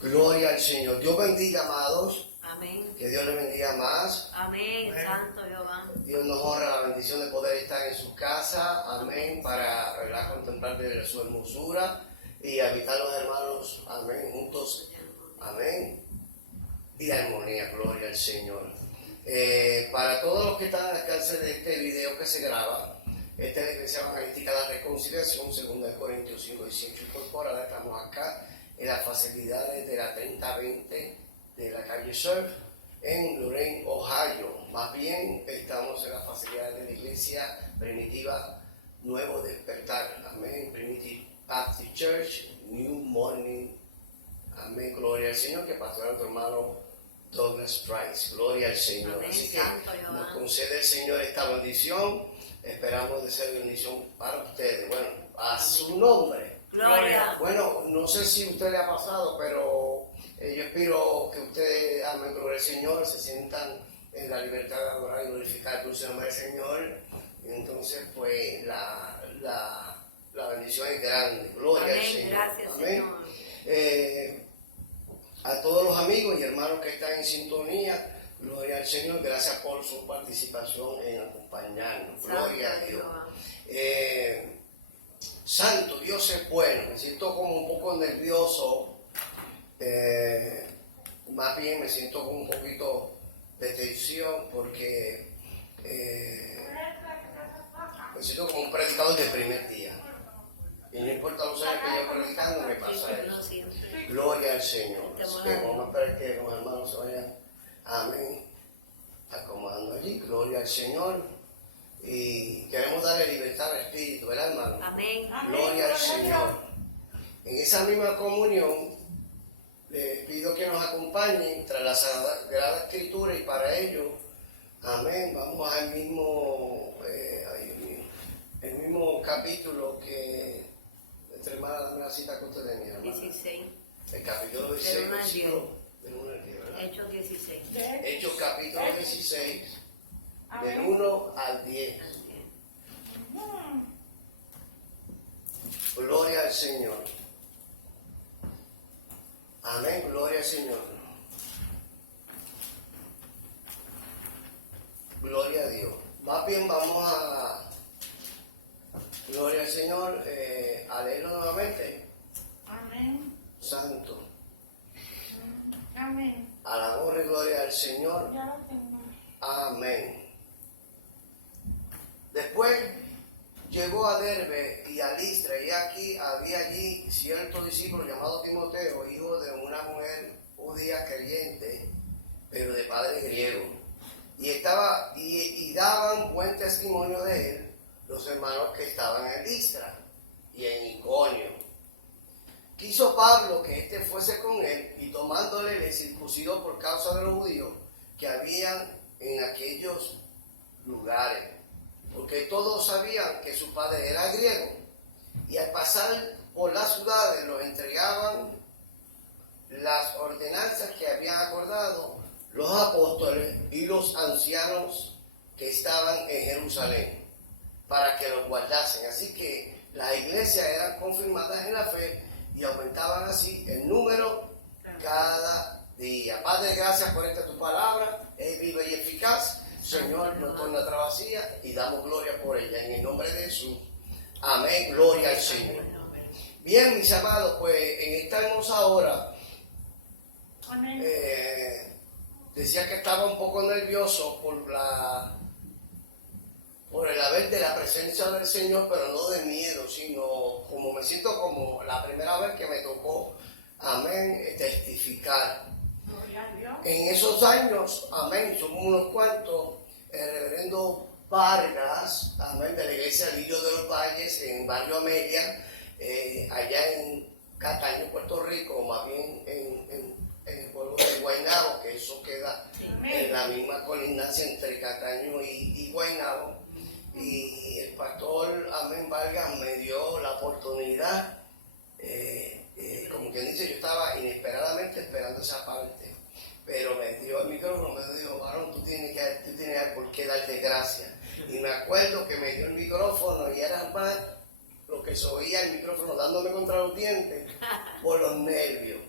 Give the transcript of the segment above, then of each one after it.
Gloria al Señor. Dios bendiga, amados. Amén. Que Dios les bendiga más. Amén. Santo Jehová. Dios nos honra la bendición de poder estar en su casa. Amén. Para, ¿verdad?, contemplar de su hermosura y habitar los hermanos. Amén. Juntos. Amén. Y armonía. Gloria al Señor. Para todos los que están al alcance de este video que se graba, esta es la Iglesia Evangelística de la Reconciliación, 2 Corintios 5:18 incorporada. Estamos acá en las facilidades de la 3020 de la calle Surf en Lorain, Ohio. Más bien, estamos en las facilidades de la Iglesia Primitiva Nuevo Despertar. Amén. Primitive Baptist Church, New Morning. Amén. Gloria al Señor, que pastora nuestro hermano Douglas Price. Gloria al Señor. Amén. Así que Santo nos Jehová. concede el Señor esta bendición. Esperamos de ser bendición para ustedes. Bueno, a su nombre. Gloria. Bueno, no sé si a usted le ha pasado, pero yo espero que ustedes, amén, gloria al Señor, se sientan en la libertad de adorar y glorificar el dulce nombre del Señor. Y entonces, pues, la bendición es grande. Gloria al Amén. Señor. Gracias, Amén. Señor. A todos los amigos y hermanos que están en sintonía, gloria al Señor, gracias por su participación en acompañarnos. Gloria a Santo Dios. Jehová. Santo, Dios es bueno. Me siento como un poco nervioso. Más bien me siento con un poquito de tensión porque me siento como un predicador del primer día. Y no importa los años que yo predicando, me pasa No eso. siempre. Gloria al Señor. Así que vamos a esperar que los hermanos se vayan. Amén. Acomodando allí. Gloria al Señor. Y queremos darle libertad al Espíritu, ¿verdad, hermano? Amén. Gloria al Señor. En esa misma comunión, le pido que nos acompañen tras la Sagrada Escritura y para ello, amén, vamos al mismo, el mismo capítulo que, entre hermanas, dame la cita que usted tenía, hermano. 16. El capítulo 16, Del 1 al versículo del 1 al 10, ¿verdad? Hechos 16. Hechos capítulo 16, del 1 al 10. Gloria al Señor. Amén, gloria al Señor. Gloria a Dios. Más bien vamos a, gloria al Señor, a leerlo nuevamente. Amén. Santo. Amén. A la honra y gloria al Señor. Ya lo tengo. Amén. Después llegó a Derbe y a Listra, y aquí había allí cierto discípulo llamado Timoteo, hijo de una mujer judía creyente, pero de padre griego. Y daban buen testimonio de él los hermanos que estaban en Listra y en Iconio. Quiso Pablo que éste fuese con él, y tomándole le circuncidó por causa de los judíos que habían en aquellos lugares, porque todos sabían que su padre era griego, y al pasar por las ciudades los entregaban las ordenanzas que habían acordado los apóstoles y los ancianos que estaban en Jerusalén, para que los guardasen. Así que las iglesias eran confirmadas en la fe y aumentaban así el número cada día. Padre, gracias por esta tu palabra, es viva y eficaz. Señor, no torna atrás vacía y damos gloria por ella. En el nombre de Jesús. Amén. Gloria al Señor. Bien, mis amados, pues en esta hermosa hora, Amén. decía que estaba un poco nervioso por el haber de la presencia del Señor, pero no de miedo, sino como me siento como la primera vez que me tocó, amén, testificar. Gloria a Dios. En esos años, amén, somos unos cuantos, el reverendo Vargas, amén, de la iglesia Lirio de los Valles, en Barrio Amelia, allá en Cataño, Puerto Rico, más bien en el pueblo de Guaynabo, que eso queda en la misma colindancia entre Cataño y Guaynabo. Y el pastor, amén, Vargas me dio la oportunidad, como quien dice, yo estaba inesperadamente esperando esa parte, pero me dio el micrófono, me dijo, varón, tú tienes por qué darte gracias. Y me acuerdo que me dio el micrófono y era más lo que se oía el micrófono dándome contra los dientes por los nervios.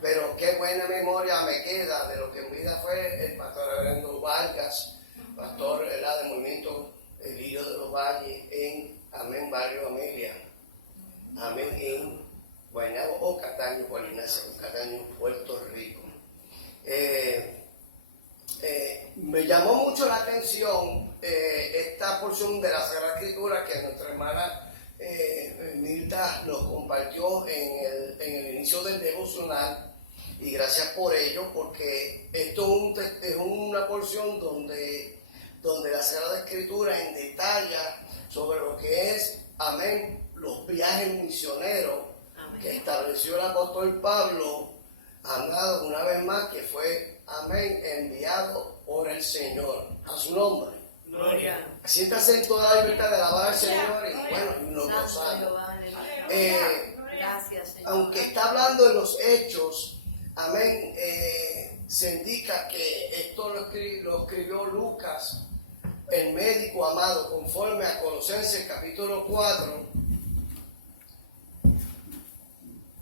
pero qué buena memoria me queda de lo que en vida fue el pastor Reverendo Vargas, pastor, ¿verdad?, del movimiento El Hilo de los Valles en Amén, Barrio Amelia. Amén, en Guaynabo o Cataño, Polinacia, Cataño, Puerto Rico. Me llamó mucho la atención esta porción de la Sagrada Escritura que nuestra hermana Mirta nos compartió en el inicio del devocional, y gracias por ello, porque esto es una porción donde la Sagrada Escritura en detalla sobre lo que es, amén, los viajes misioneros que estableció el apóstol Pablo, amado, una vez más, que fue, amén, enviado por el Señor, a su nombre. Gloria. Siéntase en toda la libertad de alabar al Señor y bueno, nos gozamos. Jehová, gracias, Señor. Aunque está hablando de los hechos, amén, se indica que esto lo escribió Lucas, el médico amado, conforme a Colosenses capítulo 4,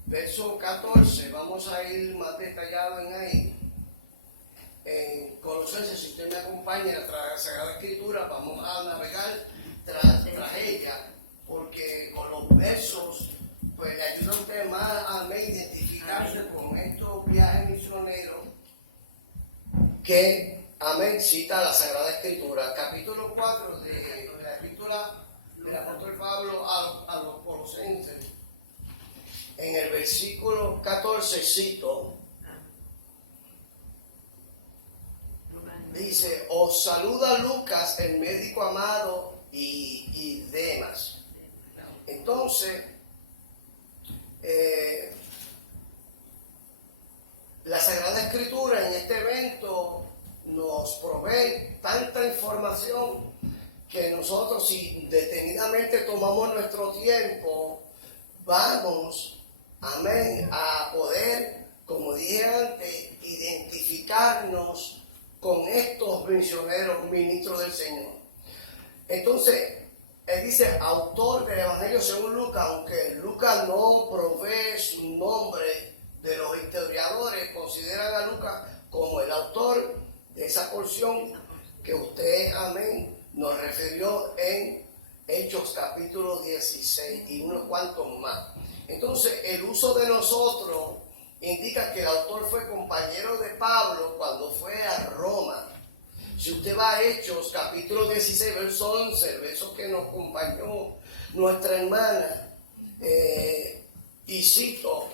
verso 14. Vamos a ir más detallado en ahí. En Colosenses, si usted me acompaña en la Sagrada Escritura, vamos a navegar tras ella, porque con los versos pues le ayuda a usted más a identificarse con estos viajes misioneros que, amén, cita la Sagrada Escritura. Capítulo 4 de la Epístola del apóstol Pablo a los Colosenses. En el versículo 14 cito, dice: os saluda Lucas, el médico amado, y Demas. Entonces, la Sagrada Escritura en este evento nos provee tanta información que nosotros, si detenidamente tomamos nuestro tiempo, vamos, amén, a poder, como dije antes, identificarnos con estos misioneros, ministros del Señor. Entonces, él dice, autor del Evangelio según Lucas, aunque Lucas no provee su nombre, de los historiadores consideran a Lucas como el autor de esa porción que usted, amén, nos refirió en Hechos capítulo 16 y unos cuantos más. Entonces, el uso de nosotros indica que el autor fue compañero de Pablo cuando fue a Roma. Si usted va a Hechos, capítulo 16, verso 11, el verso que nos acompañó nuestra hermana, y cito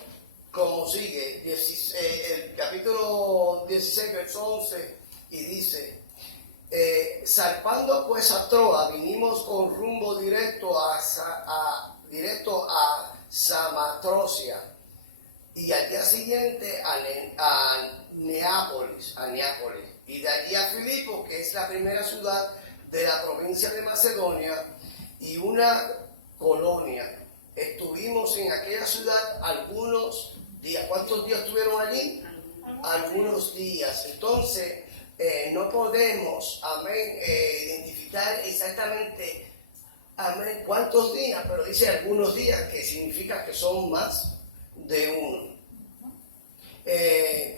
como sigue, el capítulo 16, verso 11, y dice: zarpando pues a Troa, vinimos con rumbo directo a Samatrocia, y al día siguiente a Neápolis, y de allí a Filipo, que es la primera ciudad de la provincia de Macedonia y una colonia. Estuvimos en aquella ciudad algunos días. ¿Cuántos días estuvieron allí? Algunos días. Entonces, no podemos, amén, identificar exactamente, amén, cuántos días, pero dice algunos días, que significa que son más de uno.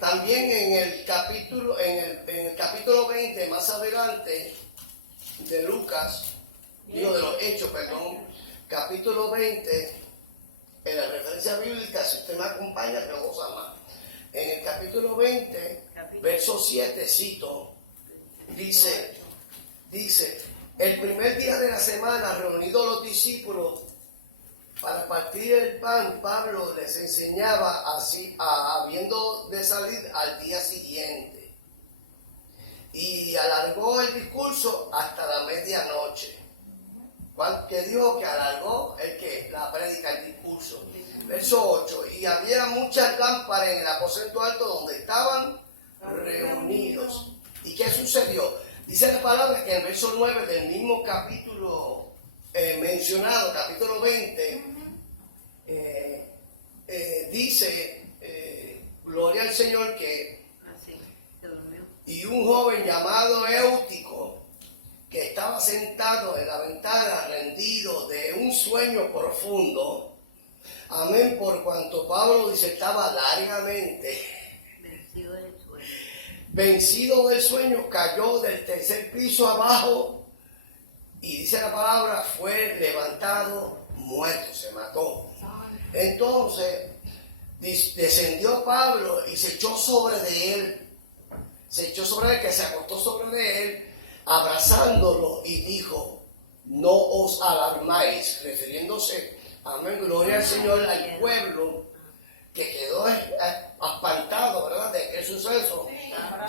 También en el capítulo 20, más adelante, de Lucas, de los Hechos, perdón, capítulo 20, en la referencia bíblica, si usted me acompaña, me goza más. En el capítulo 20, verso 7, cito, dice, el primer día de la semana, reunidos los discípulos para partir el pan, Pablo les enseñaba así, habiendo de salir al día siguiente. Y alargó el discurso hasta la medianoche. Que dijo que alargó la prédica, el discurso. Verso 8, y había muchas lámparas en el aposento alto donde estaban reunidos. ¿Y qué sucedió? Dice la palabra que en el verso 9 del mismo capítulo mencionado, capítulo 20, dice, gloria al Señor, que y un joven llamado Éutico, que estaba sentado en la ventana rendido de un sueño profundo, Amén, por cuanto Pablo disertaba largamente, vencido del sueño, cayó del tercer piso abajo y dice la palabra, fue levantado muerto, se mató. Entonces descendió Pablo y se echó sobre de él, que se acostó sobre de él, abrazándolo y dijo, no os alarmáis, refiriéndose, amén, gloria al Señor, al pueblo que quedó espantado, ¿verdad?, de aquel suceso.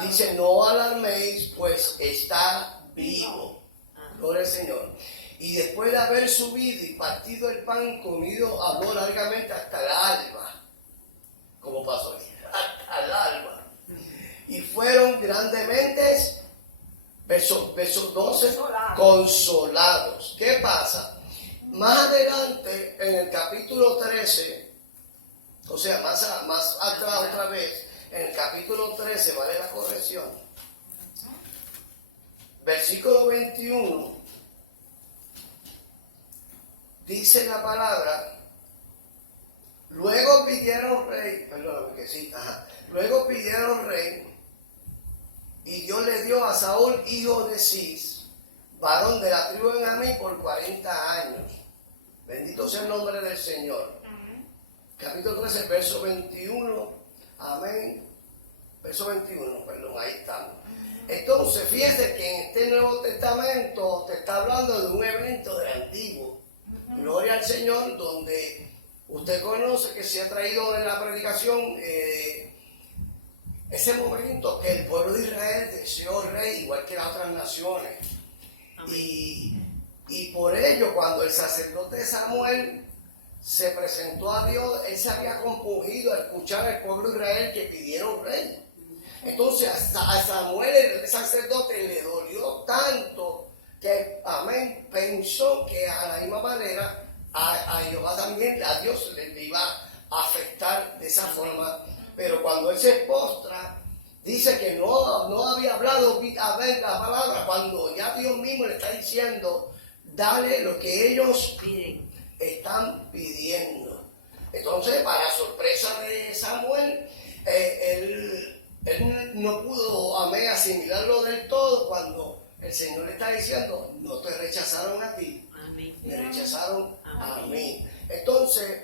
Dice, no alarméis, pues está vivo. Gloria al Señor. Y después de haber subido y partido el pan, comido, habló largamente hasta el alba. Como pasó aquí, hasta el alba. Y fueron grandemente, verso 12, consolados. ¿Qué pasa? Más adelante, en el capítulo 13, o sea, más atrás otra vez, en el capítulo 13, vale la corrección, versículo 21, dice la palabra, luego pidieron rey, y Dios le dio a Saúl, hijo de Cis, varón de la tribu de Benjamín, por 40 años. Bendito sea el nombre del Señor. Capítulo 13, verso 21, amén, verso 21, perdón, ahí estamos. Entonces, fíjense que en este Nuevo Testamento te está hablando de un evento del Antiguo. Gloria al Señor, donde usted conoce que se ha traído en la predicación ese momento que el pueblo de Israel deseó rey, igual que las otras naciones. Y por ello, cuando el sacerdote Samuel se presentó a Dios, él se había compungido a escuchar al pueblo de Israel que pidieron rey. Entonces a Samuel, el sacerdote, le dolió tanto que, amén, pensó que a la misma manera a Jehová también, a Dios le iba a afectar de esa forma. Pero cuando él se postra, dice que no había hablado a ver la palabra, cuando ya Dios mismo le está diciendo, dale lo que ellos están pidiendo. Entonces, para sorpresa de Samuel, él no pudo, amén, asimilarlo del todo cuando el Señor le está diciendo, no te rechazaron a ti, me rechazaron a mí. Entonces,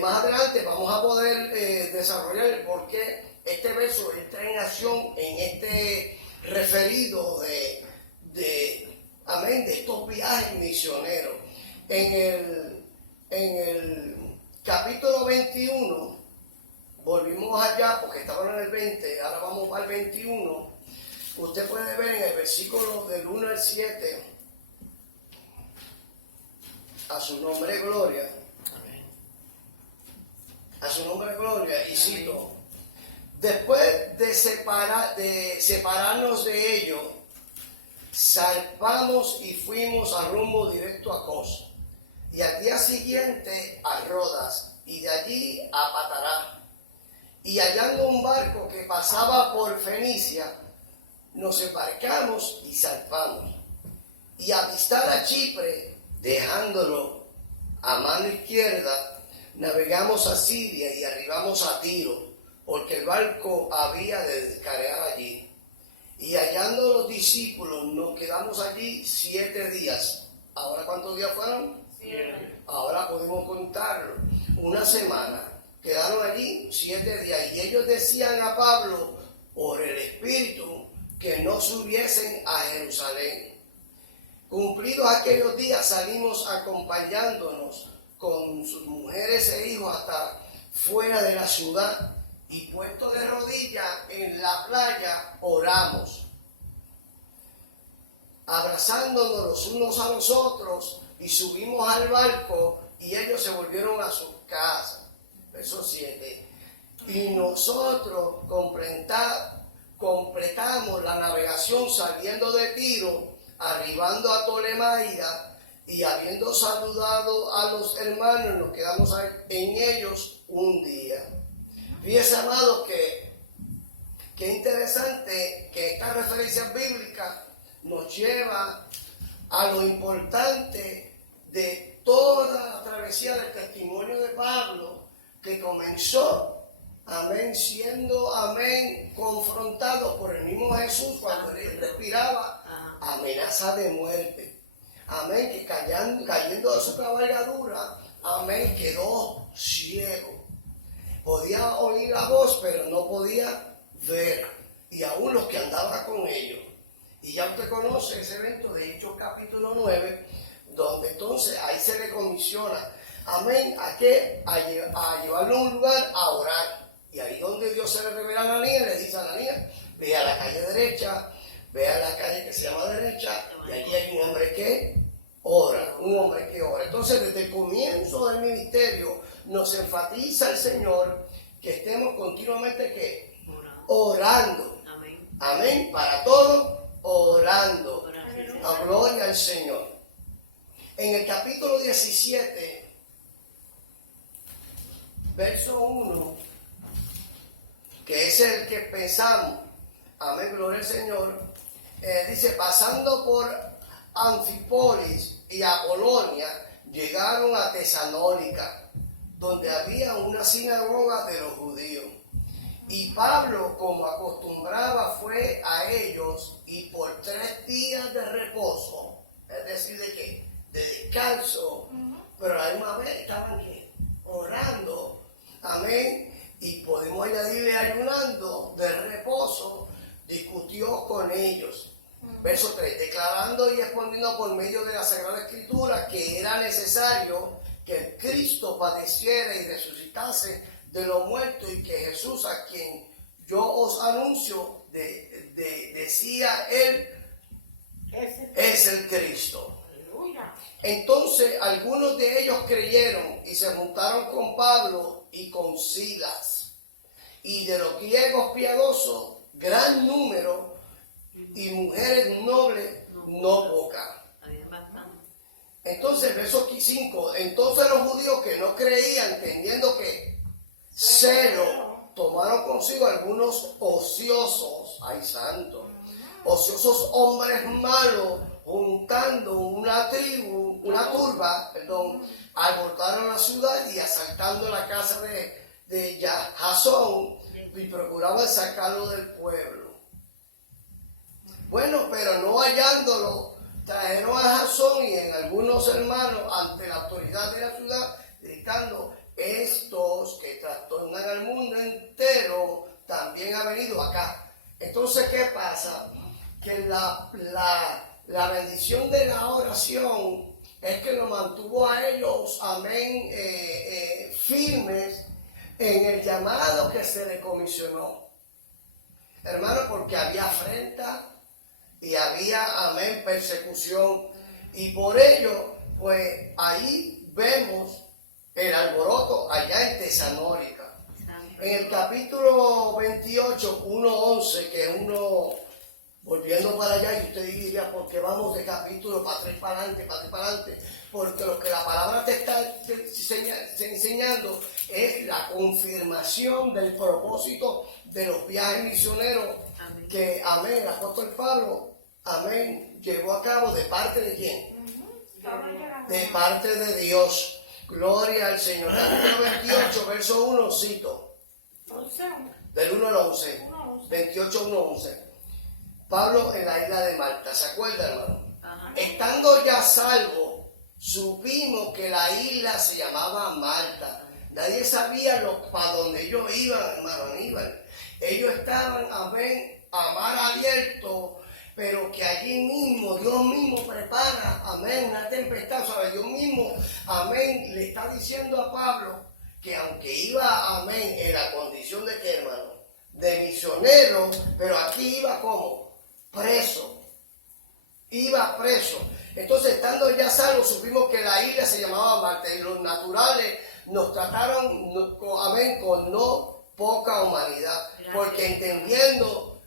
más adelante vamos a poder desarrollar el por qué este verso entra en acción en este referido amén, de estos viajes misioneros. En el capítulo 21, volvimos allá porque estábamos en el 20, ahora vamos al 21. Usted puede ver en el versículo del 1 al 7, a su nombre gloria, a su nombre gloria, y cito, después de separarnos de ellos, zarpamos y fuimos a rumbo directo a Cos, y al día siguiente a Rodas, y de allí a Patará. Y hallando un barco que pasaba por Fenicia, nos embarcamos y zarpamos. Y a avistar a Chipre, dejándolo a mano izquierda, navegamos a Siria y arribamos a Tiro, porque el barco había de descargar allí. Y hallando los discípulos, nos quedamos allí 7 días. ¿Ahora cuántos días fueron? 7. Ahora podemos contarlo. Una semana. Quedaron allí 7 días. Y ellos decían a Pablo, por el Espíritu, que no subiesen a Jerusalén. Cumplidos aquellos días, salimos acompañándonos con sus mujeres e hijos hasta fuera de la ciudad. Y puestos de rodillas en la playa, oramos, abrazándonos los unos a los otros, y subimos al barco, y ellos se volvieron a sus casas. Verso 7. Y nosotros completamos la navegación saliendo de Tiro, arribando a Ptolemaida, y habiendo saludado a los hermanos, nos quedamos en ellos un día. Fíjense, amados, que interesante que esta referencia bíblica nos lleva a lo importante de toda la travesía del testimonio de Pablo, que comenzó, amén, siendo, amén, confrontado por el mismo Jesús cuando él respiraba amenaza de muerte. Amén, que cayendo de su cabalgadura, amén, quedó ciego. Podía oír la voz, pero no podía ver. Y aún los que andaban con ellos. Y ya usted conoce ese evento de Hechos capítulo 9, donde entonces ahí se le comisiona, amén, a llevarlo a un lugar a orar. Y ahí donde Dios se le revela a Ananías, le dice a Ananías, ve a la calle derecha, ve a la calle que se llama derecha, y allí hay un hombre que ora, un hombre que ora. Entonces, desde el comienzo del ministerio, nos enfatiza el Señor que estemos continuamente ¿qué? Orando. Amén. Amén, para todo, orando. Oración. A gloria al Señor. En el capítulo 17, verso 1, que es el que pensamos, amén, gloria al Señor, dice, pasando por Anfípolis y Apolonia, llegaron a Tesalónica, donde había una sinagoga de los judíos. Y Pablo, como acostumbraba, fue a ellos y por 3 días de reposo, es decir, ¿de qué? De descanso, pero a la misma vez estaban ¿qué? Orando, amén, y podemos añadirle ayunando de reposo, discutió con ellos. Verso 3, declarando y exponiendo por medio de la Sagrada Escritura que era necesario que el Cristo padeciera y resucitase de los muertos y que Jesús, a quien yo os anuncio, decía él, es el Cristo. Aleluya. Entonces algunos de ellos creyeron y se juntaron con Pablo y con Silas. Y de los griegos piadosos, gran número, y mujeres nobles, no pocas. Entonces, verso 5, entonces los judíos que no creían, entendiendo que celo, tomaron consigo algunos ociosos, ay santo, ociosos hombres malos, juntando una turba, alborotaron la ciudad y asaltando la casa de Jasón y procuraban sacarlo del pueblo. Bueno, pero no hallándolo, trajeron a Jasón y en algunos hermanos ante la autoridad de la ciudad, gritando, estos que trastornan al mundo entero también han venido acá. Entonces, ¿qué pasa? Que la bendición de la oración es que los mantuvo a ellos, amén, firmes en el llamado que se le comisionó. Hermano, porque había afrenta y había, amén, persecución. Y por ello, pues ahí vemos el alboroto allá en Tesalónica. En el capítulo 28, 1:11, que uno, volviendo para allá, y usted diría, ¿por qué vamos de capítulo para atrás, para adelante? Porque lo que la palabra te está enseñando es la confirmación del propósito de los viajes misioneros. Amén. Que, amén, el apóstol Pablo, amén, llevó a cabo de parte de quién? De parte de Dios. Gloria al Señor. Capítulo 28, verso 1, cito. Del 1 al 11. 28, 1, 11. Pablo en la isla de Malta, ¿se acuerda, hermano? Ajá. Estando ya salvo, supimos que la isla se llamaba Malta. Nadie sabía para dónde ellos iban, hermano Aníbal. Ellos estaban, amén, a mar abierto, pero que allí mismo, Dios mismo prepara, amén, una tempestad, ¿sabe? Dios mismo, amén, le está diciendo a Pablo que aunque iba, amén, en la condición de que, hermano, de misionero, pero aquí iba como preso, iba preso. Entonces, estando ya salvo, supimos que la isla se llamaba Malta y los naturales nos trataron, amén, con no poca humanidad, porque encendiendo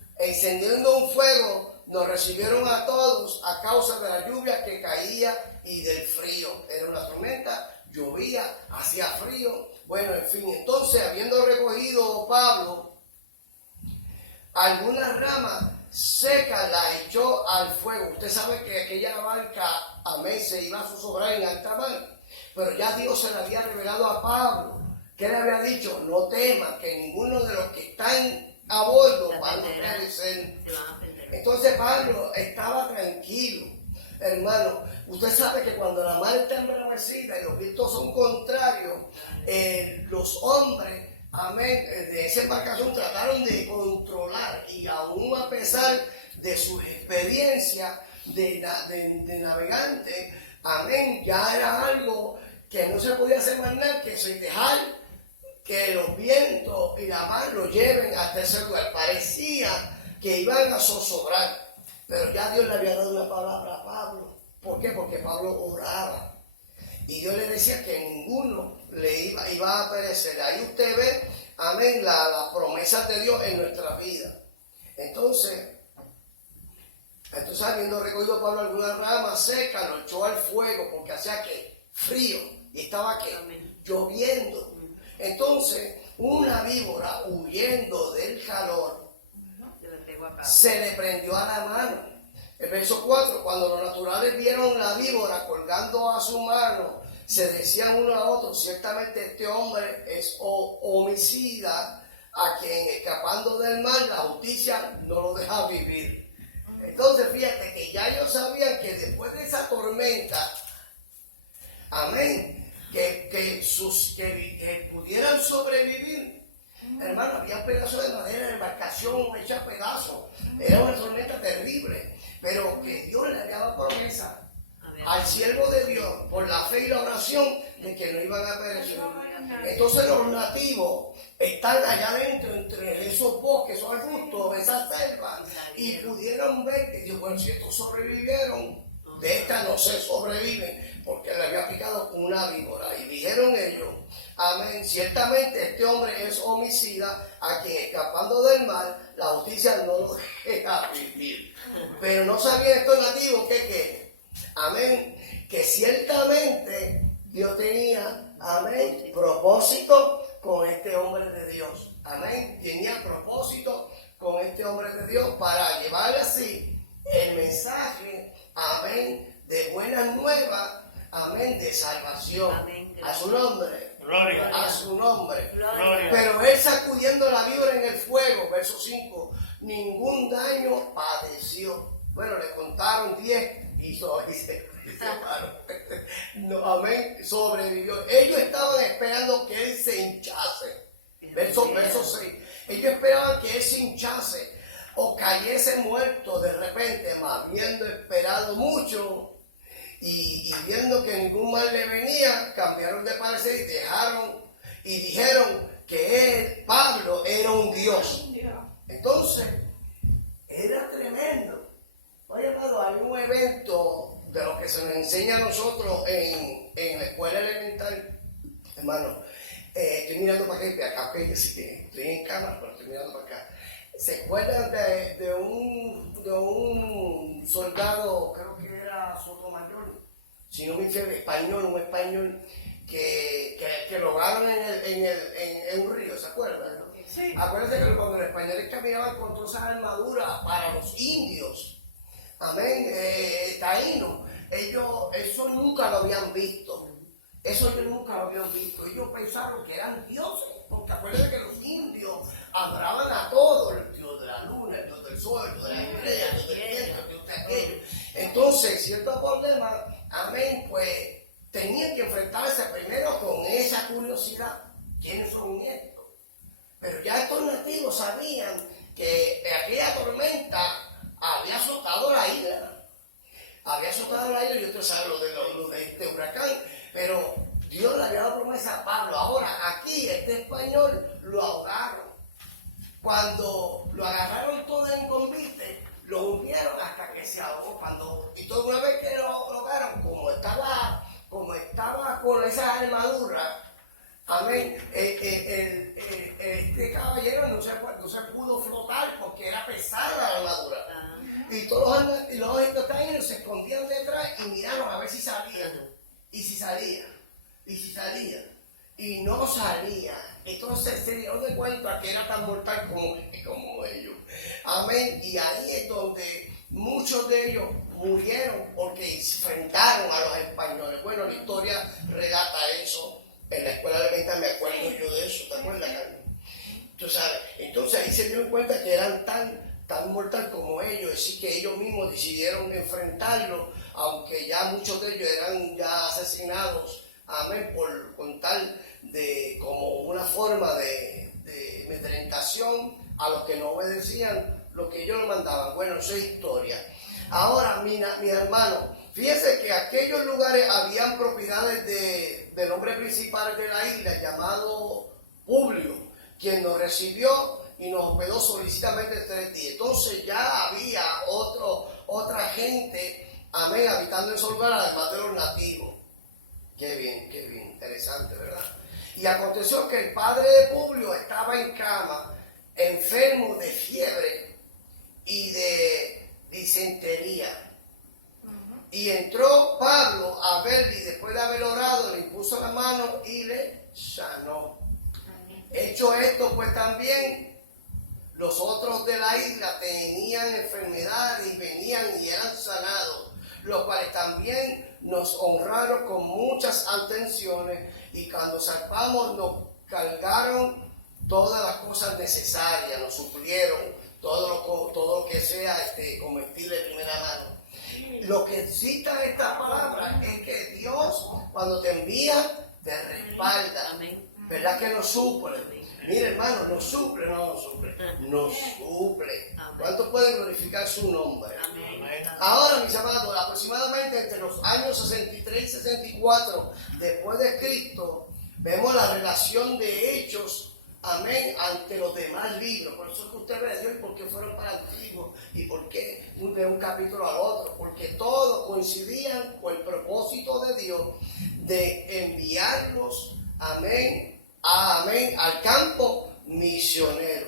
un fuego, nos recibieron a todos a causa de la lluvia que caía y del frío. Era una tormenta, llovía, hacía frío. Bueno, en fin, entonces habiendo recogido Pablo algunas ramas secas, las echó al fuego. Usted sabe que aquella barca, amén, se iba a zozobrar en alta mar, pero ya Dios se le había revelado a Pablo ¿qué le había dicho? No temas que ninguno de los que están a bordo van a perecer. Entonces Pablo estaba tranquilo. Hermano, usted sabe que cuando la mar está embravecida y los vientos son contrarios, los hombres, amén, de esa embarcación trataron de controlar, y aún a pesar de sus experiencias de navegante, amén, ya era algo que no se podía hacer más nada que dejar que los vientos y la mar lo lleven hasta ese lugar. Parecía que iban a zozobrar, pero ya Dios le había dado una palabra a Pablo. ¿Por qué? Porque Pablo oraba y Dios le decía que ninguno le iba a perecer. Ahí usted ve, amén, las promesas de Dios en nuestra vida. Entonces habiendo recogido Pablo alguna rama seca, lo echó al fuego porque hacía que frío y estaba que lloviendo. Entonces una víbora, huyendo del calor, se le prendió a la mano. El verso 4, cuando los naturales vieron la víbora colgando a su mano, se decían uno a otro: ciertamente este hombre es homicida, a quien escapando del mal la justicia no lo deja vivir. Entonces fíjate que ya ellos sabían que después de esa tormenta, amén, que pudieran sobrevivir. Hermano, había pedazos de madera en la embarcación hecha pedazos. Era una tormenta terrible, pero que Dios le había dado promesa al siervo de Dios por la fe y la oración de que no iban a perecer. Entonces los nativos están allá adentro entre esos bosques, esos arbustos, esas selvas, y pudieron ver que Dios, bueno, si estos sobrevivieron, de esta no se sobreviven, porque le había picado una víbora. Y dijeron ellos: amén, ciertamente este hombre es homicida, a quien escapando del mal la justicia no lo deja vivir. Pero no sabían estos nativos que amén, que ciertamente Dios tenía, amén, propósito con este hombre de Dios. Amén, tenía propósito con este hombre de Dios para llevarle así el mensaje, amén, de buenas nuevas, amén, de salvación. Amén, a su nombre. Gloria. A su nombre. Gloria. Pero él, sacudiendo la víbora en el fuego, verso 5, ningún daño padeció. Bueno, le contaron 10 y se no, amén, sobrevivió. Ellos estaban esperando que él se hinchase. Verso 6. Ellos esperaban que él se hinchase o cayese muerto de repente, mas habiendo esperado mucho y viendo que ningún mal le venía, cambiaron de parecer y dijeron que él, Pablo, era un Dios. Entonces, era tremendo. Oye, Pablo, hay un evento de lo que se nos enseña a nosotros en la escuela elemental, hermano. Estoy mirando para acá, estoy en cámara, pero estoy mirando para acá. ¿Se acuerdan de un soldado, creo que era Sotomayor, si no me equivoco, un español que lo ahogaron en un río, ¿se acuerdan? Sí. Acuérdense que cuando los españoles caminaban con todas esas armaduras para los indios, amén, taínos, ellos eso nunca lo habían visto. Eso ellos nunca lo habían visto. Ellos pensaron que eran dioses, porque acuérdense que los indios adoraban a todos: el dios de la luna, el dios del sol, el dios de la estrella, el dios del viento, el dios de aquello. Entonces, cierto problema, amén, pues tenían que enfrentarse primero con esa curiosidad: ¿quiénes son estos? Pero ya estos nativos sabían que aquella tormenta había azotado la isla. Había azotado la isla, y otros saben lo de este huracán. Pero Dios le había dado promesa a Pablo. Ahora, aquí, este español lo ahogaron. Cuando lo agarraron todo en convite, lo hundieron hasta que se ahogó. Y toda una vez que lo ahogaron, como estaba con esa armadura, amén, este caballero no se pudo flotar porque era pesada la armadura. Y todos los taínos se escondían detrás y miraron a ver si salían. Y si salía, y no salía. Entonces se dio de cuenta que era tan mortal como ellos. Amén. Y ahí es donde muchos de ellos murieron porque se enfrentaron a los españoles. Bueno, la historia relata eso. En la escuela elemental me acuerdo yo de eso, ¿te acuerdas, Carmen? Tú sabes, entonces ahí se dieron cuenta que eran tan mortal como ellos, es decir, que ellos mismos decidieron enfrentarlo, aunque ya muchos de ellos eran ya asesinados, amén, con tal de, como una forma de amedrentación a los que no obedecían lo que ellos le mandaban. Bueno, eso es historia. Ahora, mi hermano, fíjense que aquellos lugares habían propiedades del hombre principal de la isla, llamado Publio, quien nos recibió y nos hospedó solicitamente 3 días. Entonces ya había otra gente, amén, habitando en esos lugares, además de los nativos. Qué bien, interesante, ¿verdad? Y aconteció que el padre de Publio estaba en cama, enfermo de fiebre y de disentería. Y entró Pablo a verle, y después de haber orado, le impuso la mano y le sanó. Hecho esto, pues también los otros de la isla tenían enfermedades y venían y eran sanados, los cuales también nos honraron con muchas atenciones, y cuando zarpamos nos cargaron todas las cosas necesarias, nos suplieron todo lo que sea comestible de primera mano. Lo que cita esta palabra es que Dios, cuando te envía, te respalda. Amén. ¿Verdad que nos suple? Mire, hermano, nos suple. Nos suple. ¿Cuántos pueden glorificar su nombre? Amén. Ahora, mis amados, aproximadamente entre los años 63 y 64 después de Cristo, vemos la relación de Hechos, amén, ante los demás libros. Por eso es que usted ve Dios, por qué fueron para el antiguo y por qué de un capítulo al otro, porque todos coincidían con el propósito de Dios de enviarlos, amén, al campo misionero.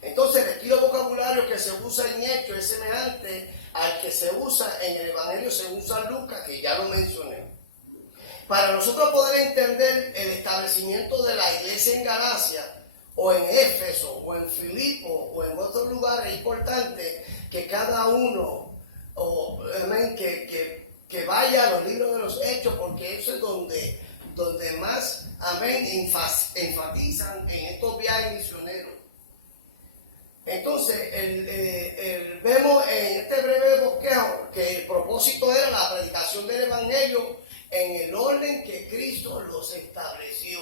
Entonces el estilo vocabulario que se usa en Hechos es semejante al que se usa en el Evangelio según San Lucas, que ya lo mencioné. Para nosotros poder entender el establecimiento de la iglesia en Galacia, o en Éfeso, o en Filipo, o en otros lugares, es importante que cada uno, amén, que vaya a los libros de los Hechos, porque eso es donde más, amén, enfatizan en estos viajes misioneros. Entonces, vemos en este breve bosquejo que el propósito era la predicación del Evangelio en el orden que Cristo los estableció.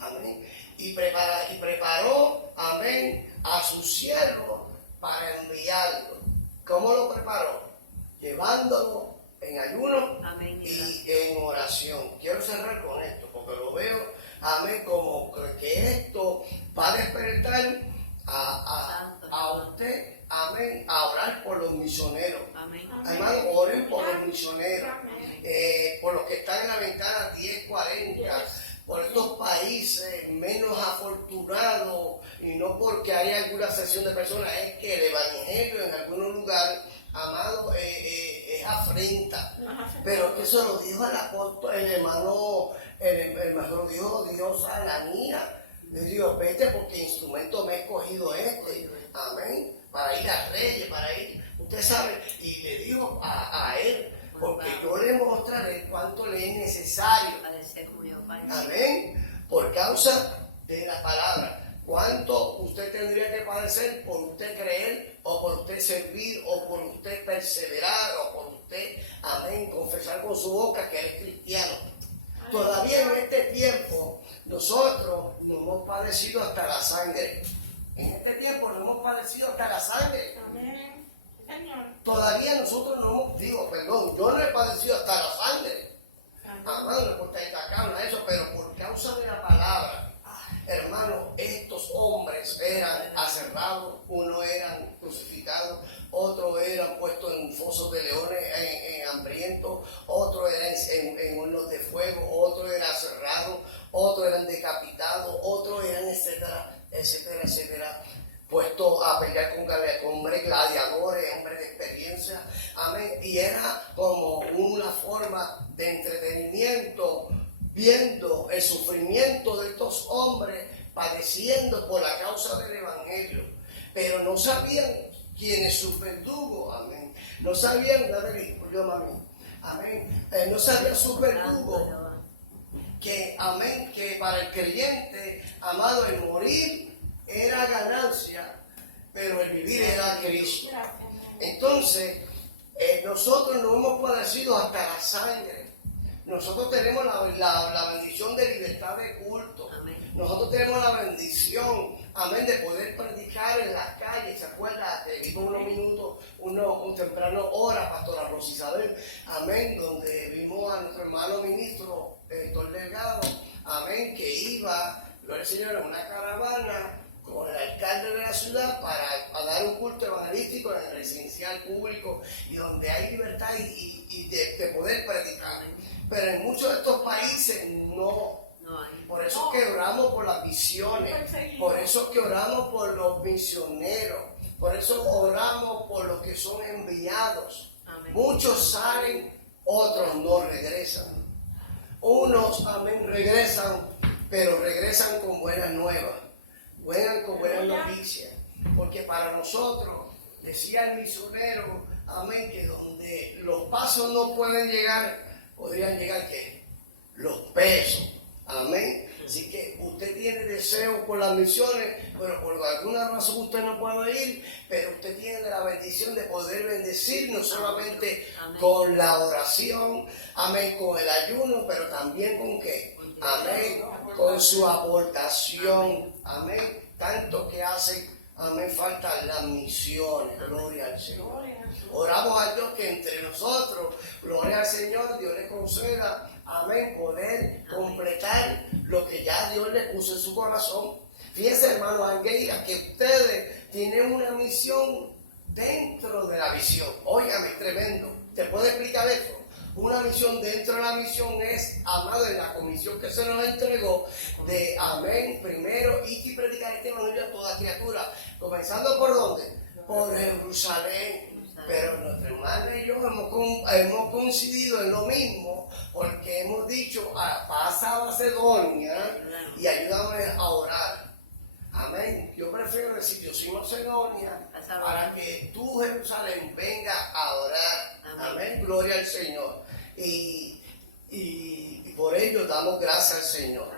Amén. Y preparó, amén, a su siervo para enviarlo. ¿Cómo lo preparó? Llevándolo en ayuno, amén, y en oración. Quiero cerrar con esto, porque lo veo, amén, como que esto va a despertar a usted, amén, a orar por los misioneros. Amén. Hermano, oren por los misioneros, por los que están en la ventana 1040, por estos países menos afortunados, y no porque hay alguna sección de personas, es que el evangelio en algunos lugares, amado, es afrenta. Pero que eso lo dijo el apóstol, el hermano lo dijo Dios a Ananías. Le digo, vete porque instrumento me he escogido amén, para ir a reyes, para ir, usted sabe, y le digo a él, porque yo le mostraré cuánto le es necesario, amén, por causa de la palabra, cuánto usted tendría que padecer por usted creer, o por usted servir, o por usted perseverar, o por usted, amén, confesar con su boca que eres cristiano. Todavía en este tiempo nosotros nos hemos padecido hasta la sangre. En este tiempo nos hemos padecido hasta la sangre. Amén. Señor. Todavía nosotros yo no he padecido hasta la sangre. Amado, no es por destacar a eso, pero por causa de la palabra. Hermano, estos hombres eran aserrados, unos eran crucificados, otros eran puestos en fosos de leones hambrientos, otros eran en hornos de fuego, otros eran aserrados, otros eran decapitados, otros eran etcétera, puestos a pelear con hombres gladiadores, hombres de experiencia, amén, y era como una forma de entretenimiento, viendo el sufrimiento de estos hombres padeciendo por la causa del Evangelio, pero no sabían quiénes sus verdugos, amén, no sabían, amén, no sabían sus verdugos, que, amén, que para el creyente, amado, el morir era ganancia, pero el vivir era Cristo. Entonces, nosotros no hemos padecido hasta la sangre. Nosotros tenemos la bendición de libertad de culto. Amén. Nosotros tenemos la bendición, amén, de poder predicar en las calles. ¿Se acuerda? Te vimos unos minutos, un temprano hora, Pastora Rosisabel, amén, donde vimos a nuestro hermano ministro Héctor Delgado, amén, que iba, gloria al Señor, en una caravana con el alcalde de la ciudad para dar un culto evangelístico en el residencial público y donde hay libertad y de poder predicar. Pero en muchos de estos países no hay. Por eso es que oramos por las misiones, por eso es que oramos por los misioneros, por eso oramos por los que son enviados. Amén. Muchos salen, otros no regresan. Unos, amén, regresan, pero regresan con buenas nuevas. Juegan con buenas noticias, porque para nosotros, decía el misionero, amén, que donde los pasos no pueden llegar, podrían llegar ¿qué? Los pesos, amén. Así que usted tiene deseo por las misiones, pero por alguna razón usted no puede ir, pero usted tiene la bendición de poder bendecir no solamente amén. Con la oración, amén, con el ayuno, pero también con ¿qué? Amén, con su aportación, amén, tanto que hacen, amén, falta las misiones, gloria al Señor. Oramos a Dios que entre nosotros, gloria al Señor, Dios le conceda, amén, poder completar lo que ya Dios le puso en su corazón. Fíjense, hermano Angueira, que ustedes tienen una misión dentro de la visión. Óigame, tremendo. ¿Te puedo explicar eso? Una misión dentro de la misión es, amado, en la comisión que se nos entregó, de amén, primero, y predicar este evangelio a toda criatura. Comenzando por ¿dónde? Por Jerusalén. Pero nuestra hermana y yo hemos coincidido en lo mismo, porque hemos dicho, pasa a Macedonia y ayúdame a orar. Amén. Yo prefiero decir, yo soy Macedonia, para que tú, Jerusalén, venga a orar. Amén. Gloria al Señor. Y por ello damos gracias al Señor.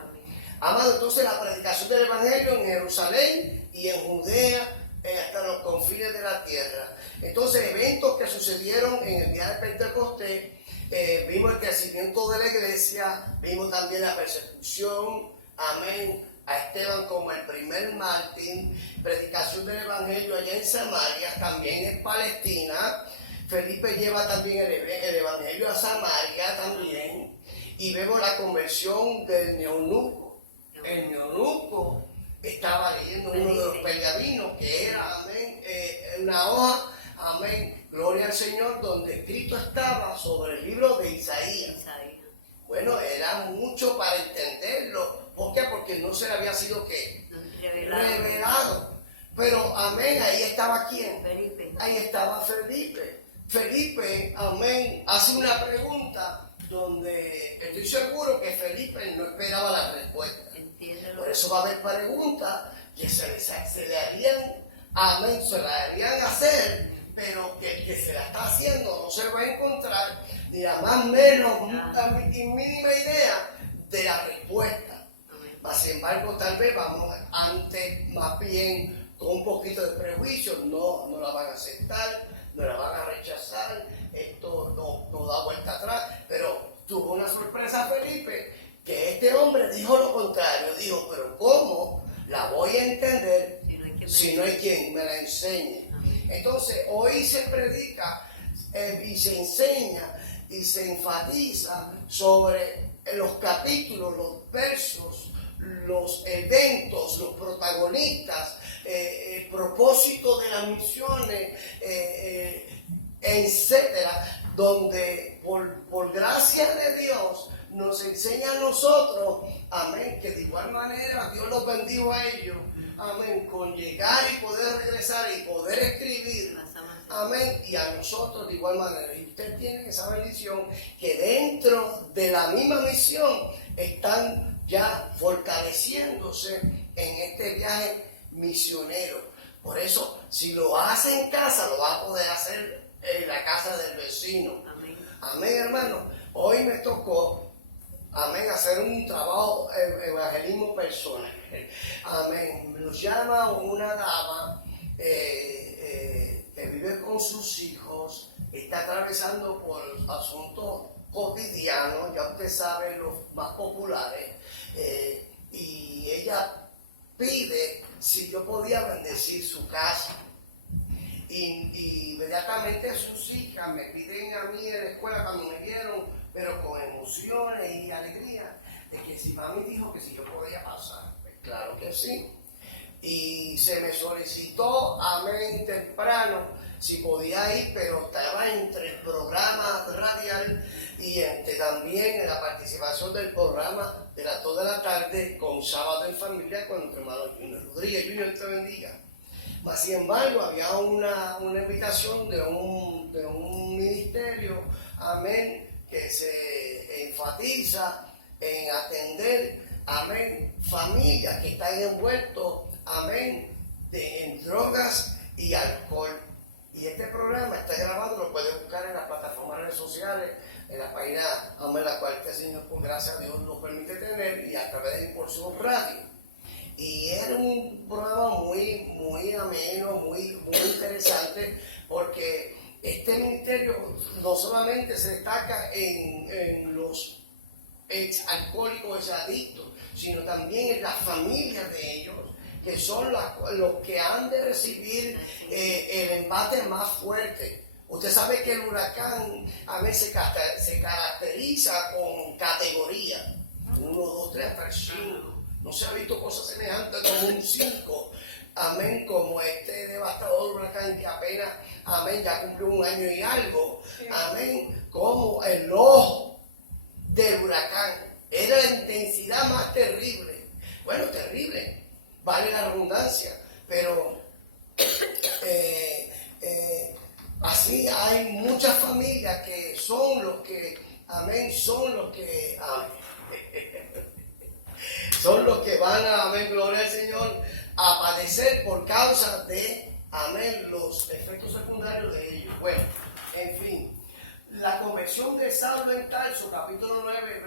Amado, entonces la predicación del Evangelio en Jerusalén y en Judea, hasta los confines de la tierra. Entonces, eventos que sucedieron en el día de Pentecostés, vimos el crecimiento de la iglesia, vimos también la persecución, amén, a Esteban como el primer mártir, predicación del Evangelio allá en Samaria, también en Palestina. Felipe lleva también el Evangelio a Samaria también, y vemos la conversión del eunuco. El eunuco estaba leyendo uno de los pergaminos que era, amén, una hoja, amén, gloria al Señor, donde escrito estaba sobre el libro de Isaías. Bueno, era mucho para entenderlo. ¿Por qué? Porque no se le había sido ¿qué? Revelado. Pero, amén, ahí estaba ¿quién? Felipe. Ahí estaba Felipe. Felipe, amén, hace una pregunta donde estoy seguro que Felipe no esperaba la respuesta. Por eso va a haber preguntas que se le harían, amén, se le harían hacer, pero que el que se la está haciendo no se va a encontrar ni la más menos mínima idea de la respuesta. Sin embargo, tal vez vamos antes, más bien, con un poquito de prejuicio, no la van a aceptar, no la van a rechazar, esto no da vuelta atrás, pero tuvo una sorpresa Felipe, que este hombre dijo lo contrario, dijo, pero ¿cómo la voy a entender si no hay quien me la enseñe? Entonces, hoy se predica y se enseña y se enfatiza sobre los capítulos, los versos, los eventos, los protagonistas, el propósito de las misiones, etcétera, donde por gracia de Dios nos enseña a nosotros, amén, que de igual manera Dios los bendijo a ellos, amén, con llegar y poder regresar y poder escribir, amén, y a nosotros de igual manera. Y usted tiene esa bendición que dentro de la misma misión están ya fortaleciéndose en este viaje misionero. Por eso, si lo hace en casa, lo va a poder hacer en la casa del vecino. Amén, amén, hermano. Hoy me tocó, amén, hacer un trabajo evangelismo personal. Amén. Nos llama una dama que vive con sus hijos, está atravesando por asuntos cotidianos, ya usted sabe, los más populares, y ella pide si yo podía bendecir su casa. Y inmediatamente sus hijas me piden a mí en la escuela cuando me vieron, pero con emociones y alegría, de que si mami dijo que si yo podía pasar. Pues claro que sí. Y se me solicitó, amén, temprano, si podía ir, pero estaba entre el programa radial y también en la participación del programa de las 2 de la tarde con Sábado en Familia con nuestro hermano Junior Rodríguez. Junior, te bendiga. Mas, sin embargo, había una invitación de un ministerio, amén, que se enfatiza en atender, amén, familias que están envueltos, amén, en drogas y alcohol. Y este programa está grabado, lo puede buscar en las plataformas redes sociales, en la página, amén, la cual este Señor, por gracia a Dios, nos permite tener, y a través de Impulsión Radio. Y era un programa muy ameno, muy interesante, porque este ministerio no solamente se destaca en los ex-alcohólicos, ex-adictos, sino también en las familias de ellos, que son los que han de recibir el embate más fuerte. Usted sabe que el huracán a veces se caracteriza con categoría, 1, 2, 3, hasta el 5. No se ha visto cosas semejantes como un 5, amén, como este devastador huracán que apenas, amén, ya cumplió 1 año y algo, amén, como el ojo del huracán. Era la intensidad más terrible. Bueno, terrible, vale la redundancia, pero así hay muchas familias que son los que, amén, son los que van a, amén, gloria al Señor, a padecer por causa de, amén, los efectos secundarios de ellos. Bueno, en fin, la conversión de Saulo en Tarso, capítulo 9,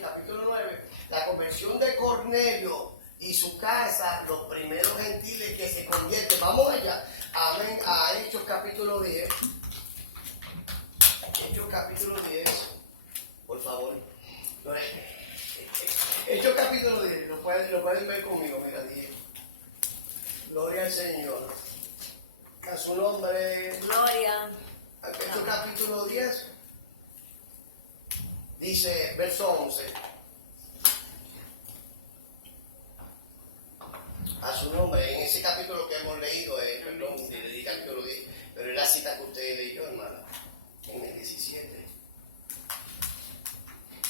capítulo 9, la conversión de Cornelio y su casa, los primeros gentiles que se convierten. Vamos allá, amén, a Hechos capítulo 10. Hechos capítulo 10, por favor. Hechos capítulo 10, lo pueden ver conmigo, mira, 10. Gloria al Señor. A su nombre. Gloria. Hechos capítulo 10. Dice, verso 11. A su nombre, en ese capítulo que hemos leído, perdón, le dediqué capítulo 10, pero es la cita que usted leyó, hermana, en el 17.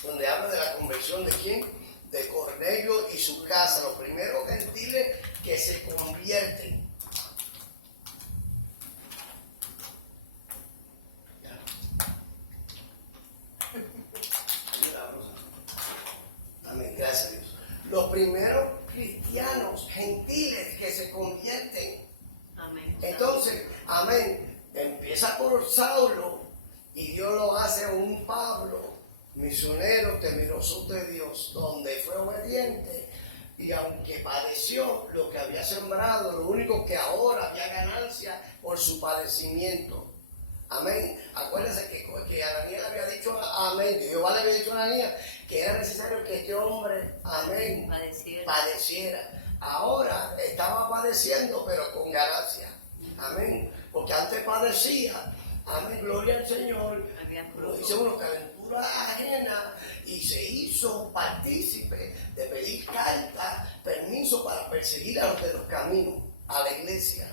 Donde habla de la conversión de quién? De Cornelio y su casa, los primeros gentiles que se convierten. Amén, gracias a Dios. Los primeros cristianos gentiles que se convierten. Amén. Entonces, amén, empieza por Saulo y Dios lo hace un Pablo, misionero temeroso de Dios, donde fue obediente y aunque padeció lo que había sembrado, lo único que ahora había ganancia por su padecimiento. Amén. Acuérdense que Ananías le había dicho, amén, Jehová le había dicho a Ananías que era necesario que este hombre, amén, padeciera. Ahora estaba padeciendo, pero con ganancia. Amén. Porque antes padecía, amén, gloria al Señor. Lo dice uno, calentura ajena, y se hizo partícipe de pedir carta, permiso para perseguir a los de los caminos, a la iglesia.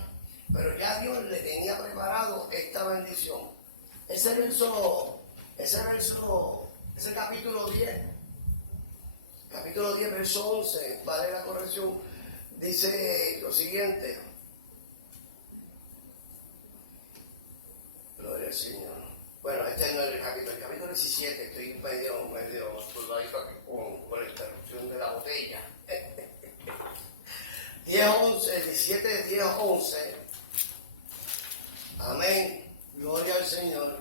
Pero ya Dios le tenía preparado esta bendición. Ese capítulo 10, verso 11, vale la corrección, dice lo siguiente. Gloria al Señor. Bueno, este no es el capítulo 17, estoy medio soldadito aquí con la interrupción de la botella. 17, 10, 11. Amén. Gloria al Señor.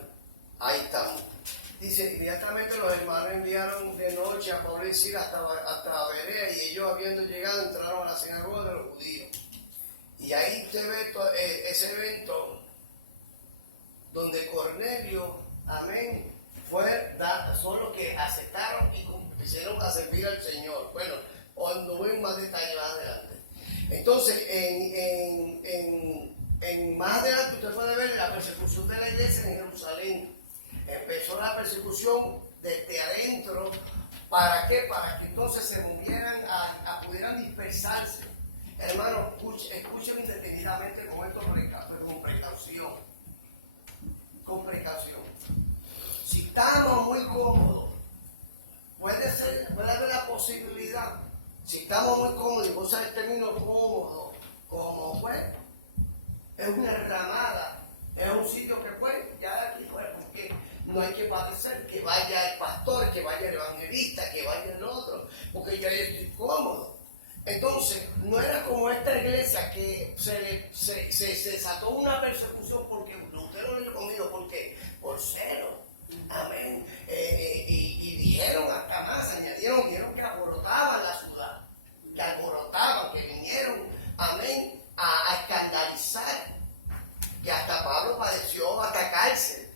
Ahí estamos. Dice, inmediatamente los hermanos enviaron de noche a Pablo y Silas hasta Berea, y ellos habiendo llegado entraron a la sinagoga de los judíos. Y ahí se ve ese evento donde Cornelio, amén, son los que aceptaron y hicieron a servir al Señor. Bueno, no voy más detalle más adelante. Entonces, más adelante usted puede ver la persecución de la iglesia en Jerusalén. Empezó la persecución desde adentro. ¿Para qué? Para que entonces se movieran, pudieran dispersarse. Hermanos, escuchen detenidamente con esto, con precaución. Con precaución. Si estamos muy cómodos, puede haber la posibilidad. Si estamos muy cómodos, y usa el término cómodo, como pues, es una ramada, es un sitio que pues, ya aquí pues, porque no hay que padecer, que vaya el pastor, que vaya el evangelista, que vaya el otro, porque ya yo estoy cómodo. Entonces, no era como esta iglesia que se desató una persecución porque Lutero le conmigo, ¿por qué? Por cero. Amén. Y dijeron hasta más, dijeron que alborotaban la ciudad, que alborotaban, que vinieron, amén, a escandalizar. Que hasta Pablo padeció hasta cárcel,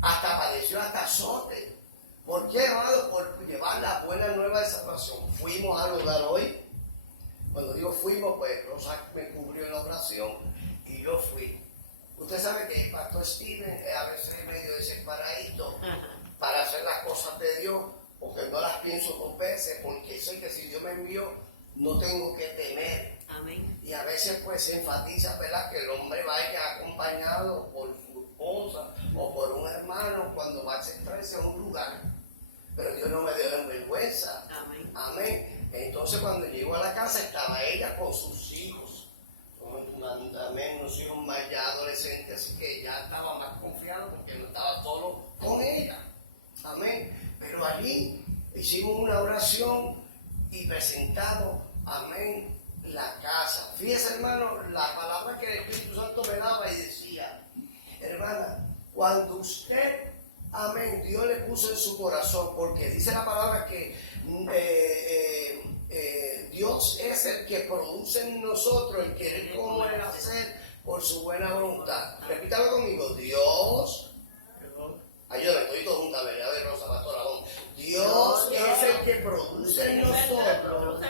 padeció hasta azote. ¿Por qué, amado? Por llevar la buena nueva de salvación. Fuimos al lugar hoy. Cuando digo fuimos, pues Rosa me cubrió en la oración y yo fui. Usted sabe que el pastor Steven a veces es medio desemparadito para hacer las cosas de Dios, porque no las pienso dos veces, porque sé que si Dios me envió, no tengo que temer. Amén. Y a veces pues se enfatiza, ¿verdad?, que el hombre vaya acompañado por su esposa o por un hermano cuando va a sentarse a un lugar. Pero Dios no me dio en vergüenza. Amén. Amén. Entonces cuando llegó a la casa estaba ella con sus hijos. Amén, unos hijos más ya adolescentes, así que ya estaba más confiado porque no estaba solo con ella. Amén. Pero allí hicimos una oración y presentamos, amén, la casa. Fíjese, hermano, la palabra que el Espíritu Santo me daba y decía, hermana, cuando usted, amén, Dios le puso en su corazón, porque dice la palabra que Dios es el que produce en nosotros el querer como el hacer por su buena voluntad. Repítalo conmigo, Dios, ayúdame, estoy todo junto, ¿verdad? De Rosa, Pastor Alón. Dios es el que produce en nosotros.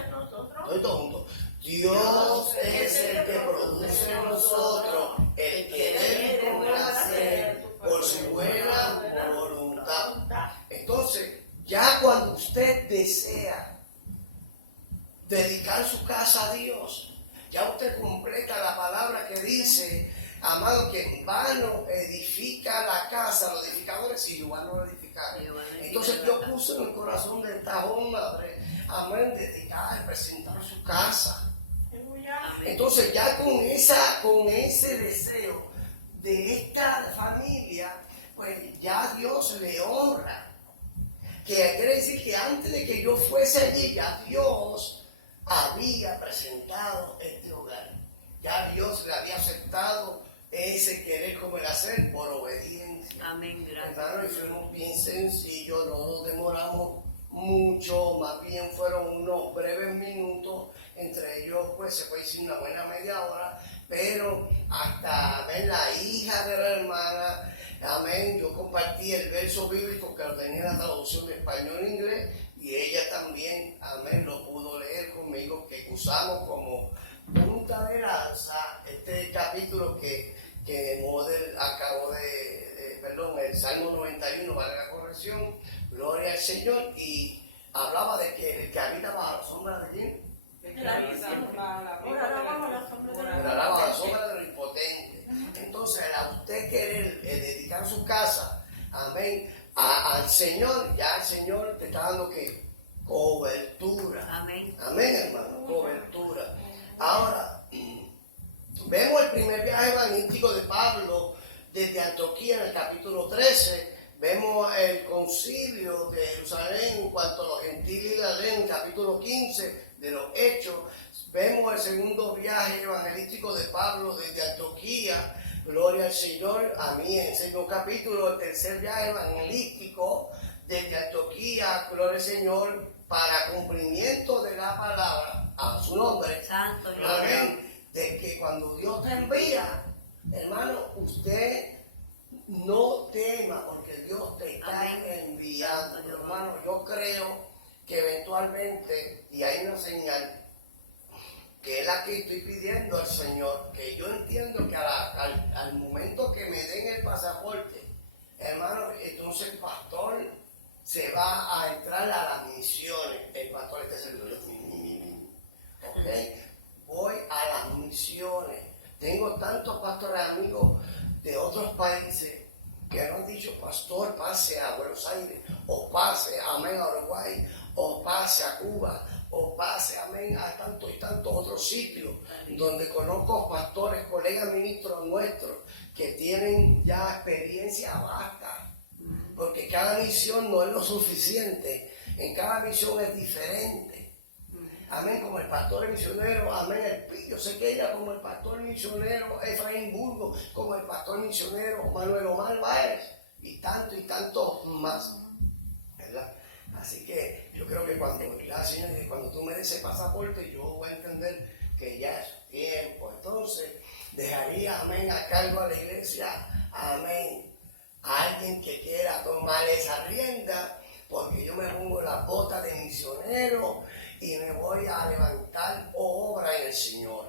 Estoy todo junto. Dios es el que produce en nosotros el querer como el hacer por su buena voluntad. Entonces, ya cuando usted desea dedicar su casa a Dios, ya usted completa la palabra que dice, amado, que en vano edifica la casa, los edificadores, y Jehová no lo edificaron. Entonces Dios puso en el corazón de esta joven madre, amén, dedicar, presentar su casa. Entonces ya con ese deseo de esta familia, pues ya Dios le honra. Que quiere decir que antes de que yo fuese allí, ya Dios había presentado este hogar. Ya Dios le había aceptado ese querer como el hacer por obediencia. Amén, gracias. Hermano, y fuimos bien sencillos, no nos demoramos mucho, más bien fueron unos breves minutos, entre ellos pues se puede decir una buena media hora, pero hasta ver la hija de la hermana, amén, yo compartí el verso bíblico que lo tenía en la traducción de español en inglés, y ella también, amén, lo pudo leer conmigo, que usamos como punta de lanza este capítulo que Model acabó el Salmo 91, vale la corrección, gloria al Señor, y hablaba de que el que habita bajo la sombra de quién? Morará bajo la sombra del impotente. Entonces, a usted querer dedicar su casa, amén, al Señor, ya el Señor te está dando ¿qué? Cobertura. Amén. Amén, hermano, cobertura. Ahora, vemos el primer viaje evangelístico de Pablo desde Antioquía en el capítulo 13. Vemos el concilio de Jerusalén en cuanto a los gentiles y la ley en el capítulo 15 de los Hechos. Vemos el segundo viaje evangelístico de Pablo desde Antioquía Gloria al Señor. A mí en ese mismo capítulo, el tercer viaje evangelístico desde Antioquía, gloria al Señor, para cumplimiento de la palabra, a su nombre. Santo Amén. De que cuando Dios te envía, hermano, usted no tema porque Dios te está Amén. enviando. Santo Dios. Hermano, yo creo que eventualmente, y hay una señal, que es la que estoy pidiendo al Señor, que yo entiendo que al momento que me den el pasaporte, hermano, entonces el pastor se va a entrar a las misiones. El pastor está seguro. ¿Ok? Voy a las misiones. Tengo tantos pastores amigos de otros países que no han dicho, pastor, pase a Buenos Aires, o pase, amén, a Uruguay, o pase a Cuba, o pase, amén, a tantos y tantos otros sitios donde conozco pastores, colegas ministros nuestros que tienen ya experiencia vasta, porque cada misión no es lo suficiente, en cada misión es diferente. Amén, como el pastor misionero, amén, yo sé que ella como el pastor misionero Efraín Burgo, como el pastor misionero Manuel Omar Báez, y tantos más, ¿verdad? Así que yo creo que cuando tú me des ese pasaporte, yo voy a entender que ya es tiempo. Entonces, dejaría, amén, a cargo a la iglesia, amén, a alguien que quiera tomar esa rienda, porque yo me pongo las botas de misionero y me voy a levantar obra en el Señor.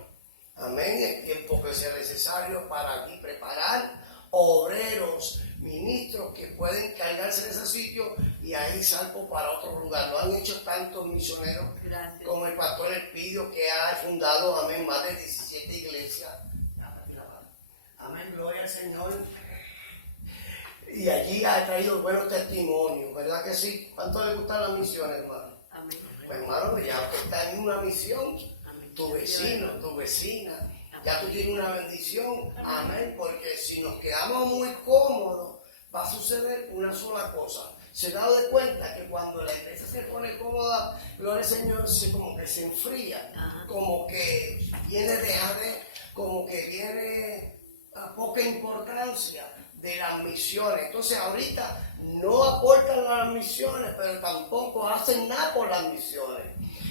Amén, el tiempo que sea necesario para aquí preparar obreros, ministros que pueden cargarse de ese sitio y ahí salgo para otro lugar. Lo han hecho tantos misioneros. Gracias. Como el pastor Elpidio, que ha fundado, amén, más de 17 iglesias. Amén, gloria al Señor. Y allí ha traído buenos testimonios, ¿verdad que sí? ¿Cuánto le gustan las misiones, hermano? Amén. Pues hermano, ya usted está en una misión, Amén. tu vecino, tu vecina, ya tú tienes una bendición, amén, porque si nos quedamos muy cómodos, va a suceder una sola cosa. Se da de cuenta que cuando la iglesia se pone cómoda, gloria al Señor, como que se enfría, como que viene dejadez, como que viene a poca importancia de las misiones. Entonces ahorita no aportan a las misiones, pero tampoco hacen nada por las misiones.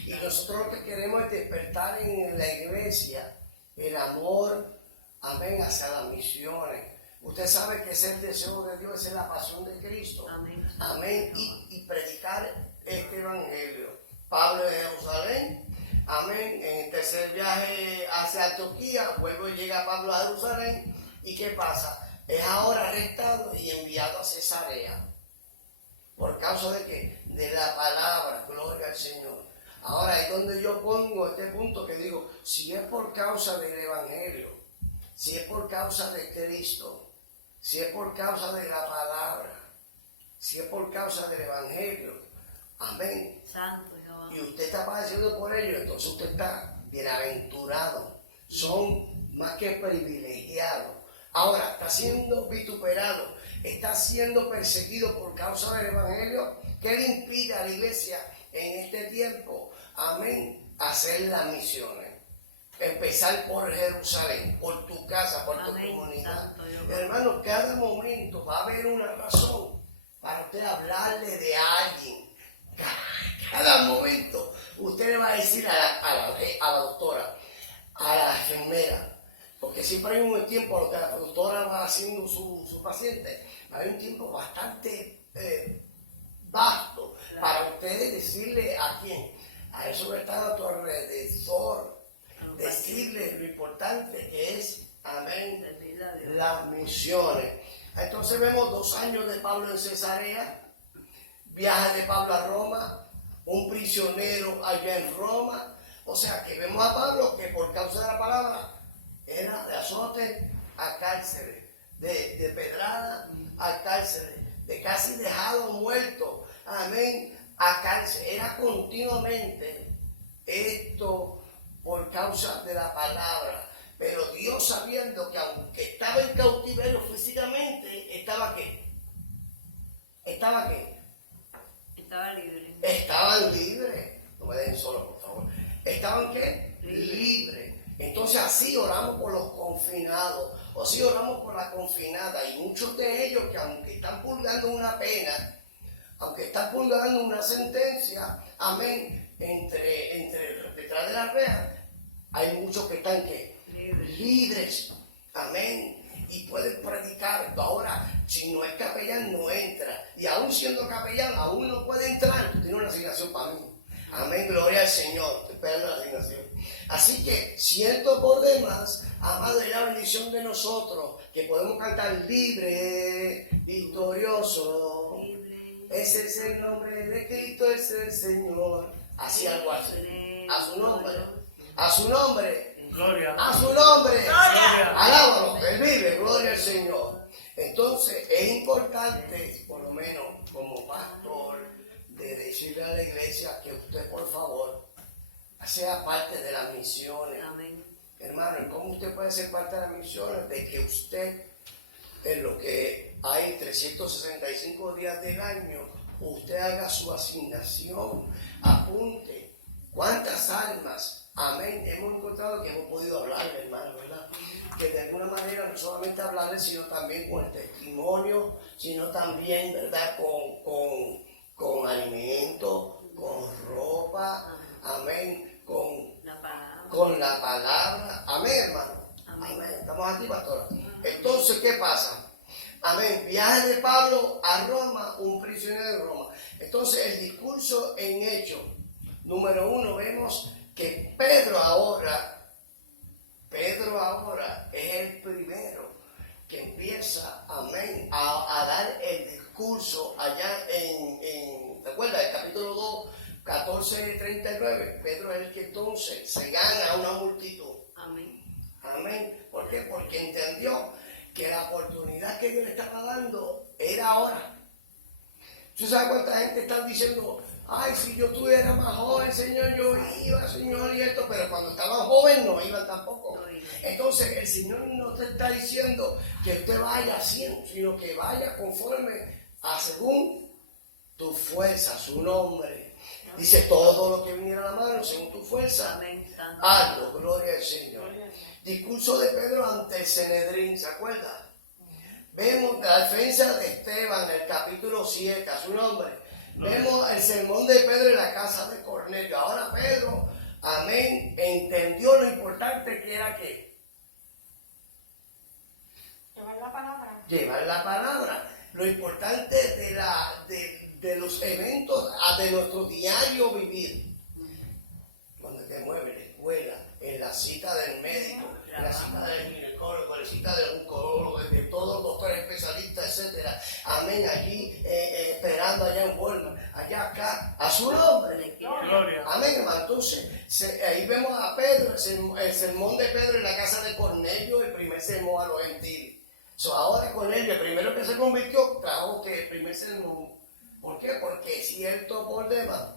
Y nosotros lo que queremos es despertar en la iglesia el amor, amén, hacia las misiones. Usted sabe que ese es el deseo de Dios, esa es la pasión de Cristo. Amén. Amén. Y predicar este evangelio. Pablo de Jerusalén, amén. En el tercer viaje hacia Antioquía, luego llega Pablo a Jerusalén. ¿Y qué pasa? Es ahora arrestado y enviado a Cesarea. ¿Por causa de qué? De la palabra, gloria al Señor. Ahora es donde yo pongo este punto que digo, si es por causa del evangelio, si es por causa de Cristo, si es por causa de la palabra, si es por causa del evangelio, amén. Santo Jehová. Y usted está padeciendo por ello, entonces usted está bienaventurado. Son más que privilegiados. Ahora, está siendo vituperado, está siendo perseguido por causa del evangelio. ¿Qué le impide a la iglesia en este tiempo, amén, hacer las misiones? Empezar por Jerusalén, por tu casa, por Amén, tu comunidad. Santo Dios. Hermano, cada momento va a haber una razón para usted hablarle de alguien. Cada momento usted le va a decir a la doctora, a la enfermera, porque siempre hay un tiempo a lo que la doctora va haciendo su paciente, hay un tiempo bastante vasto para ustedes decirle a quién, a eso que está a tu alrededor, decirle lo importante que es, amén, las misiones. Entonces vemos 2 años de Pablo en Cesarea, viaje de Pablo a Roma, un prisionero allá en Roma. O sea que vemos a Pablo que por causa de la palabra era de azote a cárcel, de pedrada a cárcel, de casi dejado muerto, amén, a cárcel. Era continuamente esto por causa de la palabra. Pero Dios, sabiendo que aunque estaba en cautiverio físicamente, ¿estaba qué? ¿Estaba qué? Estaba libre. Estaban libres. No me dejen solo, por favor. ¿Estaban qué? Libres. Entonces así oramos por los confinados, o así oramos por la confinada, y muchos de ellos que aunque están purgando una pena, aunque están purgando una sentencia, amén, detrás de las rejas, hay muchos que están ¿qué? Libres, amén, y pueden predicar. Ahora, si no es capellán, no entra, y aún siendo capellán, aún no puede entrar. Tiene una asignación para mí, amén, gloria al Señor, estoy esperando la asignación. Así que siento por demás, amado, es la bendición de nosotros, que podemos cantar libre, victorioso. Ese es el nombre de Cristo, es el Señor. Así algo así. A su nombre. A su nombre. Gloria. A su nombre. Gloria. Alábalo, Él vive, gloria al Señor. Entonces es importante, por lo menos como pastor, de decirle a la iglesia que usted, por favor, sea parte de las misiones. Amén. Hermano, ¿cómo usted puede ser parte de las misiones? De que usted, en lo que hay 365 días del año, usted haga su asignación, apunte cuántas almas, amén, hemos encontrado que hemos podido hablarle, hermano, ¿verdad? Que de alguna manera no solamente hablarle, sino también con el testimonio, sino también, ¿verdad? Con alimento, con ropa, amén, con la palabra, amén, hermano. Amén. Estamos aquí, pastora. Entonces, ¿qué pasa? Amén. Viaje de Pablo a Roma, un prisionero de Roma. Entonces, el discurso en Hechos, número 1, vemos que Pedro ahora es el primero que empieza, amén, a dar el discurso allá ¿te acuerdas? El capítulo 2, 14:39. Pedro es el que entonces se gana a una multitud. Amén. Amén. ¿Por qué? Porque entendió que la oportunidad que Dios le estaba dando era ahora. ¿Tú sabes cuánta gente está diciendo, ay, si yo estuviera más joven, Señor, yo iba, Señor, y esto, pero cuando estaban jóvenes no iban tampoco? Entonces el Señor no te está diciendo que usted vaya haciendo, sino que vaya conforme a según tu fuerza, su nombre. Dice, todo lo que viniera a la mano, según tu fuerza, hazlo, gloria al Señor. Discurso de Pedro ante el Sanedrín, ¿se acuerda? Vemos la defensa de Esteban en el capítulo 7, a su nombre. Vemos el sermón de Pedro en la casa de Cornelio. Ahora Pedro, amén, entendió lo importante que era que Llevar la palabra. llevar la palabra. Lo importante de los eventos de nuestro diario vivir. Cuando te mueves en la escuela, en la cita del médico, en la cita del ginecólogo, en la cita del oncólogo, de todos los doctores especialistas, etcétera. Amén, allí esperando allá en Walmart, allá acá, a su nombre. Gloria. Amén, hermano. Entonces, ahí vemos a Pedro, el sermón de Pedro en la casa de Cornelio, el primer sermón a los gentiles. Ahora Cornelio, el primero que se convirtió, trajo que el primer sermón. ¿Por qué? Porque cierto por demás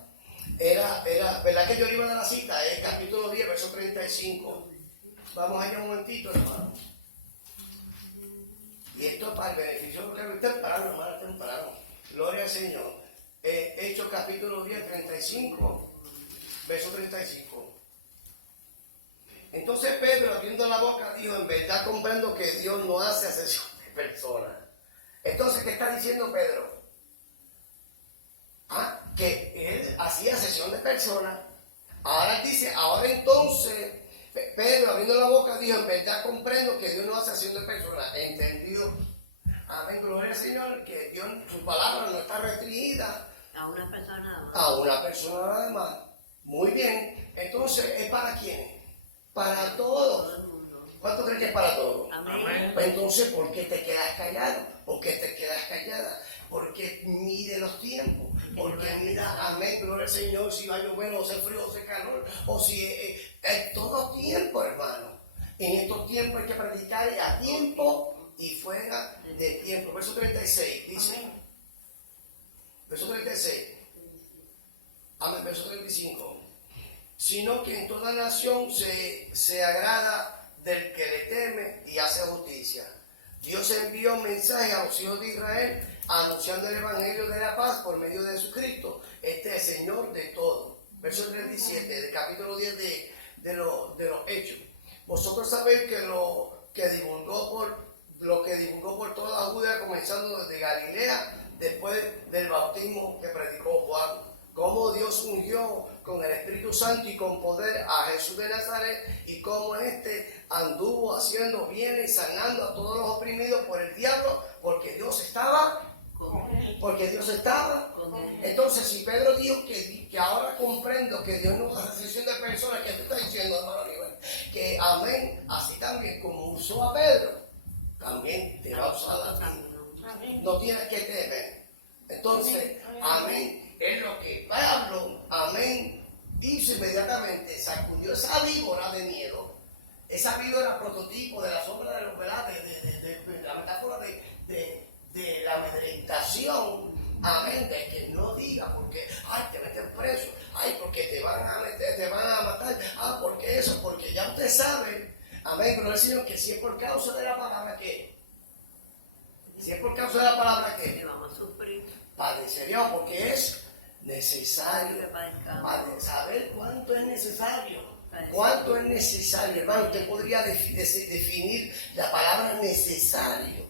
era, ¿verdad que yo le iba a dar la cita? Es capítulo 10, verso 35. Vamos allá un momentito, hermano. Y esto es para el beneficio de los que temprano, hermano, temprano. Gloria al Señor. Hechos capítulo 10, 35, verso 35. Entonces Pedro, abriendo la boca, dijo, en verdad comprendo que Dios no hace acepción de personas. Entonces, ¿qué está diciendo Pedro? Que él hacía acepción de personas. Ahora dice, ahora entonces, Pedro, abriendo la boca, dijo, en verdad comprendo que Dios no hace acepción de personas. Entendió. Amén, gloria al Señor, que Dios, su palabra no está restringida A una persona nada más. a una persona nada más. Muy bien. Entonces, ¿es para quién? Para todos. Todo el mundo. ¿Cuánto crees que es para todos? Amén. Pues entonces, ¿por qué te quedas callado? ¿Por qué te quedas callada? Porque mide los tiempos. Porque mira, amén, gloria al Señor, si va a llover, o hace frío, o hace calor, o si hay todo tiempo, hermano. En estos tiempos hay que predicar a tiempo y fuera de tiempo. Verso 36 dice. Verso 36. Amén, verso 35. Sino que en toda nación se agrada del que le teme y hace justicia. Dios envió un mensaje a los hijos de Israel anunciando el evangelio de la paz por medio de Jesucristo. Este es el Señor de todo. Verso 37 del capítulo 10 de los Hechos. Vosotros sabéis que lo que divulgó por toda la Judea, comenzando desde Galilea, después del bautismo que predicó Juan, cómo Dios ungió con el Espíritu Santo y con poder a Jesús de Nazaret, y cómo éste anduvo haciendo bien y sanando a todos los oprimidos por el diablo, porque Dios estaba Con él. porque Dios estaba. Con él. Entonces, si Pedro dijo que ahora comprendo que Dios no hace excepción de personas, ¿qué tú estás diciendo, hermano Aníbal? Que amén, así también como usó a Pedro, también te va a usar a ti. Amén. No tienes que temer. Entonces, amén, es lo que Pablo, amén, hizo inmediatamente, sacudió esa víbora de miedo. Esa víbora prototipo de la sombra de los velados, de la metáfora de la amedrentación, amén, de que no diga porque, ay, te meten preso, ay, porque te van a matar, porque eso, porque ya usted sabe, amén, pero el Señor, que si es por causa de la palabra que, si es por causa de la palabra que, Que vamos a sufrir. padecería, porque es necesario, Que padezcamos. para saber cuánto es necesario. ¿Cuánto es necesario, hermano? Usted podría definir la palabra necesario.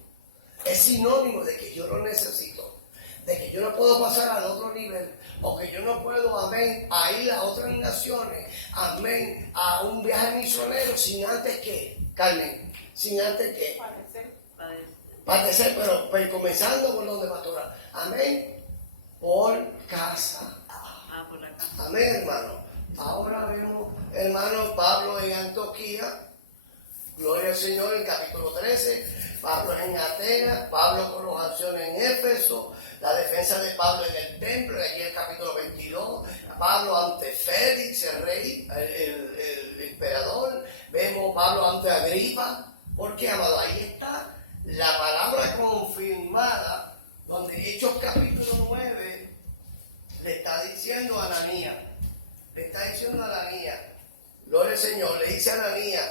Es sinónimo de que yo lo necesito, de que yo no puedo pasar al otro nivel, o que yo no puedo, amén, a ir a otras naciones, amén, a un viaje misionero sin antes que, Carmen, sin antes que Padecer. padecer, pero comenzando por donde pastora, amén, por casa. Por la casa. Amén, hermano. Ahora vemos, hermano, Pablo en Antioquía, gloria al Señor, en capítulo 13, Pablo en Atenas, Pablo con los acciones en Éfeso, la defensa de Pablo en el templo, aquí en el capítulo 22, Pablo ante Félix, el rey, el emperador, vemos Pablo ante Agripa, porque, amado, ahí está la palabra confirmada, donde Hechos capítulo 9 le está diciendo a Ananías, gloria al Señor, le dice a Ananías,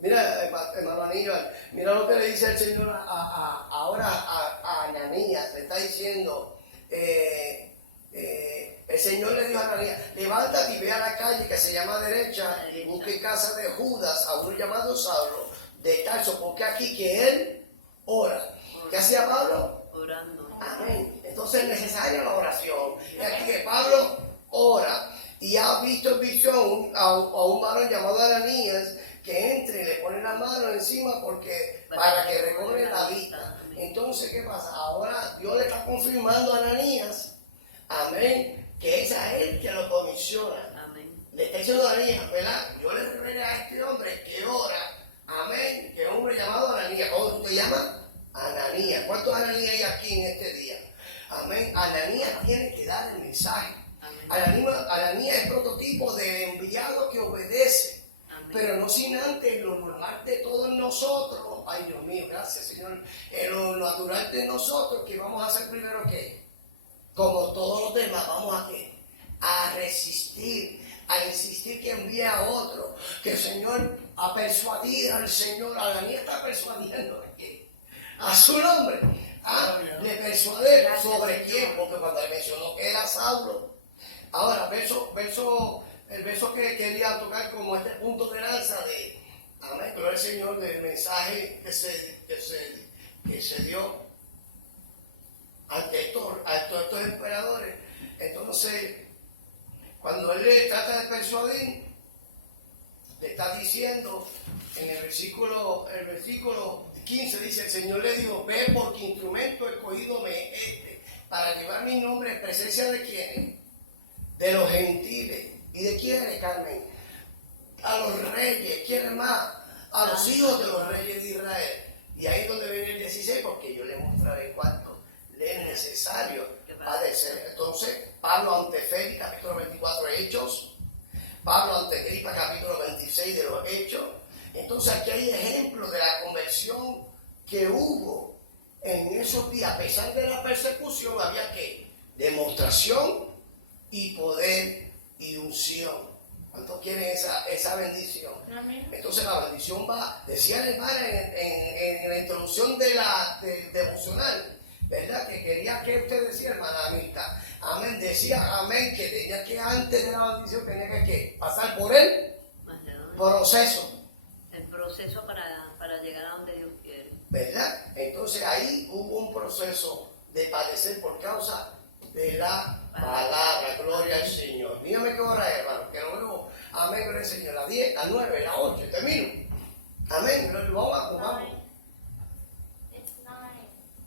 mira, hermano Aníbal, mira lo que le dice el Señor ahora a Ananías, le está diciendo, el Señor le dijo a Ananías, levántate y ve a la calle que se llama derecha y busque casa de Judas, a uno llamado Saulo, de Tarso, porque aquí que él ora. ¿Qué hacía Pablo? Orando. Amén. Entonces es necesaria la oración. Y aquí que Pablo ora y ha visto en visión a un varón llamado Ananías que entre y le pone la mano encima para que recobre la vista. Entonces, ¿qué pasa? Ahora Dios le está confirmando a Ananías, amén, que es a él que lo comisiona. Amén. Le está diciendo a Ananías, ¿verdad? Yo le revelé a este hombre que ora, amén, que es un hombre llamado Ananías. ¿Cómo tú te llamas? Ananías. ¿Cuántos Ananías hay aquí en este día? Amén. Ananías tiene que dar el mensaje. Ananías es prototipo del enviado que obedece. Amén. Pero no sin antes lo normal de todos nosotros. Ay, Dios mío, gracias, Señor. Lo natural de nosotros, que vamos a hacer primero ¿qué? Como todos los demás, vamos a ¿qué? A resistir, a insistir que envíe a otro. Que el Señor, a persuadir al Señor. Ananías está persuadiendo ¿de qué? A su nombre. De persuadir sobre quién, porque cuando le mencionó que era Saulo. Ahora, el verso que quería tocar como este punto de lanza de, amén, gloria al Señor, del mensaje que se dio ante estos emperadores. Entonces, cuando él le trata de persuadir, le está diciendo en el versículo 15, dice, el Señor le dijo, ve porque instrumento escogido me es este, para llevar mi nombre en presencia de quienes, de los gentiles. ¿Y de quiénes, Carmen? A los reyes. ¿Quiénes más? A los hijos de los reyes de Israel. Y ahí es donde viene el 16, porque yo le mostraré cuánto le es necesario padecer. Entonces, Pablo ante Félix, capítulo 24 de Hechos. Pablo ante Agripa, capítulo 26 de los Hechos. Entonces, aquí hay ejemplos de la conversión que hubo en esos días. A pesar de la persecución, había que demostración y poder y unción. ¿Cuántos quieren esa bendición? Amén. Entonces la bendición va, decía la hermana en la introducción del devocional, ¿verdad? Que quería que usted decía, hermana Anita, amén, decía, amén, que tenía que antes de la bendición tenía que pasar por el Macedonia. proceso. El proceso para llegar a donde Dios quiere. ¿Verdad? Entonces ahí hubo un proceso de padecer por causa de la palabra. Gloria al Señor. Dígame qué hora es, hermano, que luego, amén, gloria al Señor, las 10, las 9, las 8, termino. Amén, vamos. It's 9.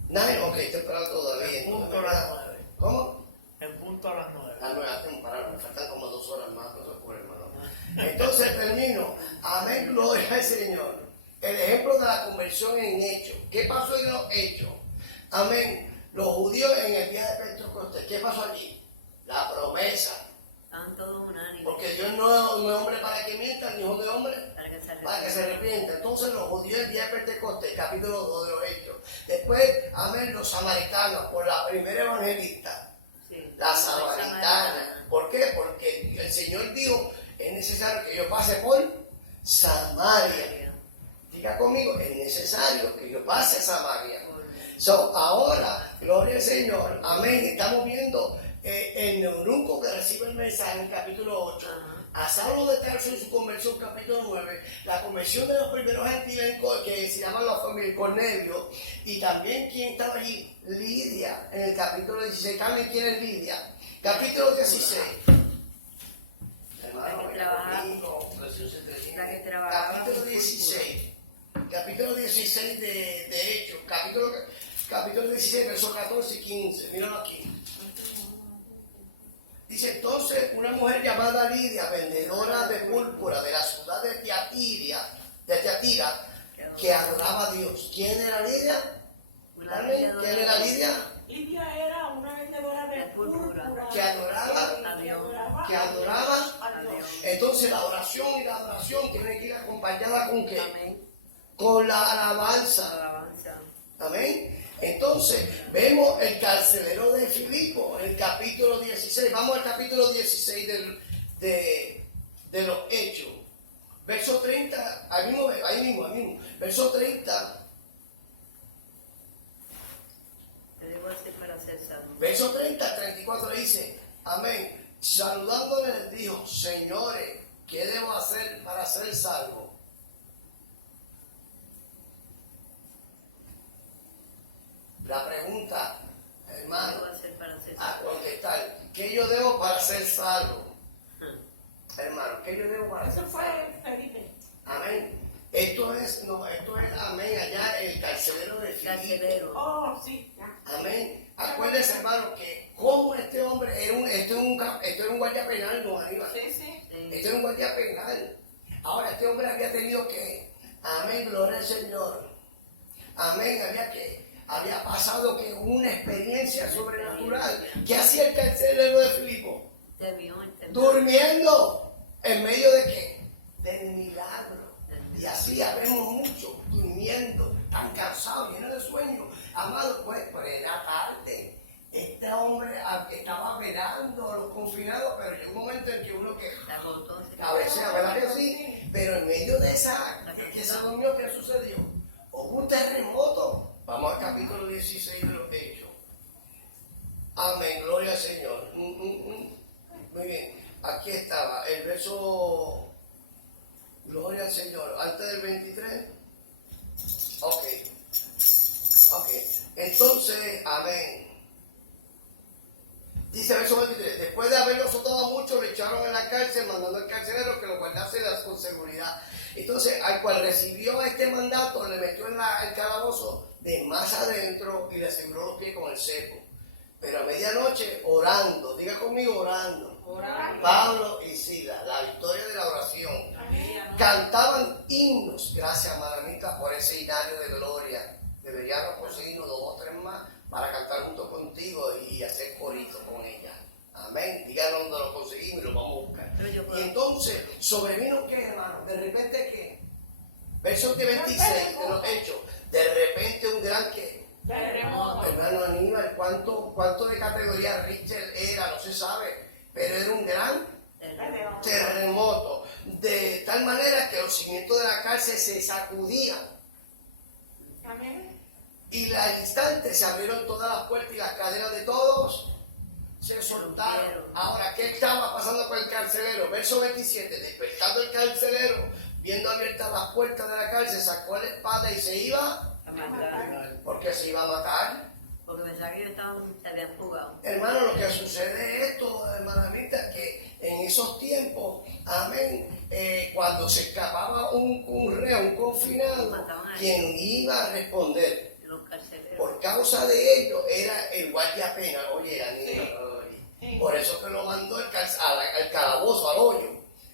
9, ok, estoy esperando todavía. En punto a las 9. ¿Cómo? En punto a las 9. Las 9, hasta un parado, me faltan como 2 horas más, no se puede, hermano. Entonces termino. Amén, gloria al Señor. El ejemplo de la conversión en hechos. ¿Qué pasó en los hechos? Amén. Los judíos en el día de Pentecostés, ¿qué pasó allí? La promesa. Estaban todos unánimes Porque Dios no es hombre para que mienta, ni hijo de hombre para que se para que se arrepienta. Entonces los judíos el día de Pentecostés, capítulo 2 de los Hechos. Después, amén, los samaritanos, por la primera evangelista, Sí. la samaritana. ¿Por qué? Porque el Señor dijo, es necesario que yo pase por Samaria. Diga conmigo, es necesario que yo pase a Samaria. So, ahora, gloria al Señor, amén, estamos viendo el neunuco que recibe el mensaje en capítulo 8, a Saulo de Tarso en su conversión capítulo 9, la conversión de los primeros gentiles que se llaman los familias Cornelio, y también quién estaba allí, Lidia, en el capítulo 16, también quién es Lidia, capítulo 16. Hermano, La que trabajaba. capítulo 16. Capítulo 16 de Hechos, capítulo 16, versos 14 y 15. Míralo aquí. Dice entonces una mujer llamada Lidia, vendedora de púrpura de la ciudad de Tiatira, que adoraba a Dios. ¿Quién era Lidia? ¿Quién era Lidia? Lidia era una vendedora de púrpura. Que adoraba a Dios. Que adoraba. a Dios. Entonces la oración y la adoración tiene que ir acompañada con qué? Amén. Con la alabanza. Alabanza. Amén. Entonces, vemos el carcelero de Filipo, en el capítulo 16. Vamos al capítulo 16 de los Hechos. Verso 30, ahí mismo. Verso 30. Le digo así para ser salvo. Verso 30, 34 dice, amén. Saludándole les dijo, señores, ¿qué debo hacer para ser salvo? La pregunta, ¿Qué hermano, va a hacer para ser a salvo? contestar, ¿qué yo debo para ser salvo? Hermano, ¿qué yo debo para Eso ser fue salvo? Felipe. Amén. Esto es, amén, allá el carcelero de Filipo. Carcelero. Oh, sí, ya. Amén. Acuérdense, hermano, que como este hombre esto era un guardia penal, no Aníbal. Sí, sí. Este era un guardia penal. Ahora, este hombre había tenido que, amén, gloria al Señor. Amén, había pasado que una experiencia sobrenatural. ¿Qué hacía el carcelero de Filipo? Te vio, te vio. Durmiendo. ¿En medio de qué? Del milagro. Y así habemos muchos durmiendo, tan cansados, llenos de sueño. Amado, pues era tarde. Este hombre estaba velando a los confinados, pero llegó un momento en que uno que Se agotó. se cabecea, ¿verdad que sí? Pero en medio de que se durmió, ¿qué sucedió? Hubo un terremoto. Vamos al capítulo 16 de los Hechos. Amén, gloria al Señor. Muy bien, aquí estaba el verso. Gloria al Señor. Antes del 23. Ok. Entonces, amén. Dice el verso 23. Después de haberlo azotado mucho, le echaron en la cárcel, mandando al carcelero que lo guardase con seguridad. Entonces, al cual recibió este mandato, le metió en el calabozo de más adentro y le sembró los pies con el cepo. Pero a medianoche, orando, diga conmigo, orando. Pablo y Silas, la victoria de la oración. Cantaban himnos, gracias Maranita por ese himnario de gloria. Deberíamos conseguirnos 2 o 3 más para cantar junto contigo y hacer corito con ella. Amén. Díganos dónde lo conseguimos y lo vamos a buscar. Y entonces, sobrevino qué, hermano, de repente qué. Verso 26 de los Hechos. De repente un gran qué. Terremoto. Hermano Aníbal, ¿cuánto de categoría Richard era? No se sabe. Pero era un gran terremoto, de tal manera que los cimientos de la cárcel se sacudían Amén. y al instante se abrieron todas las puertas y las cadenas de todos se soltaron. Ahora, ¿qué estaba pasando con el carcelero? Verso 27, despertando el carcelero, viendo abiertas las puertas de la cárcel, sacó la espada y se iba, A matar. porque se iba a matar. Porque pensaba que ellos se habían jugado. Hermano, lo que sucede es esto, hermanita, que en esos tiempos, amén, cuando se escapaba un reo, un confinado, Mataban a quien iba a responder Los carceleros. por causa de ello era el guardia penal. Oye, Anita, Sí. por eso que lo mandó al calabozo, al hoyo,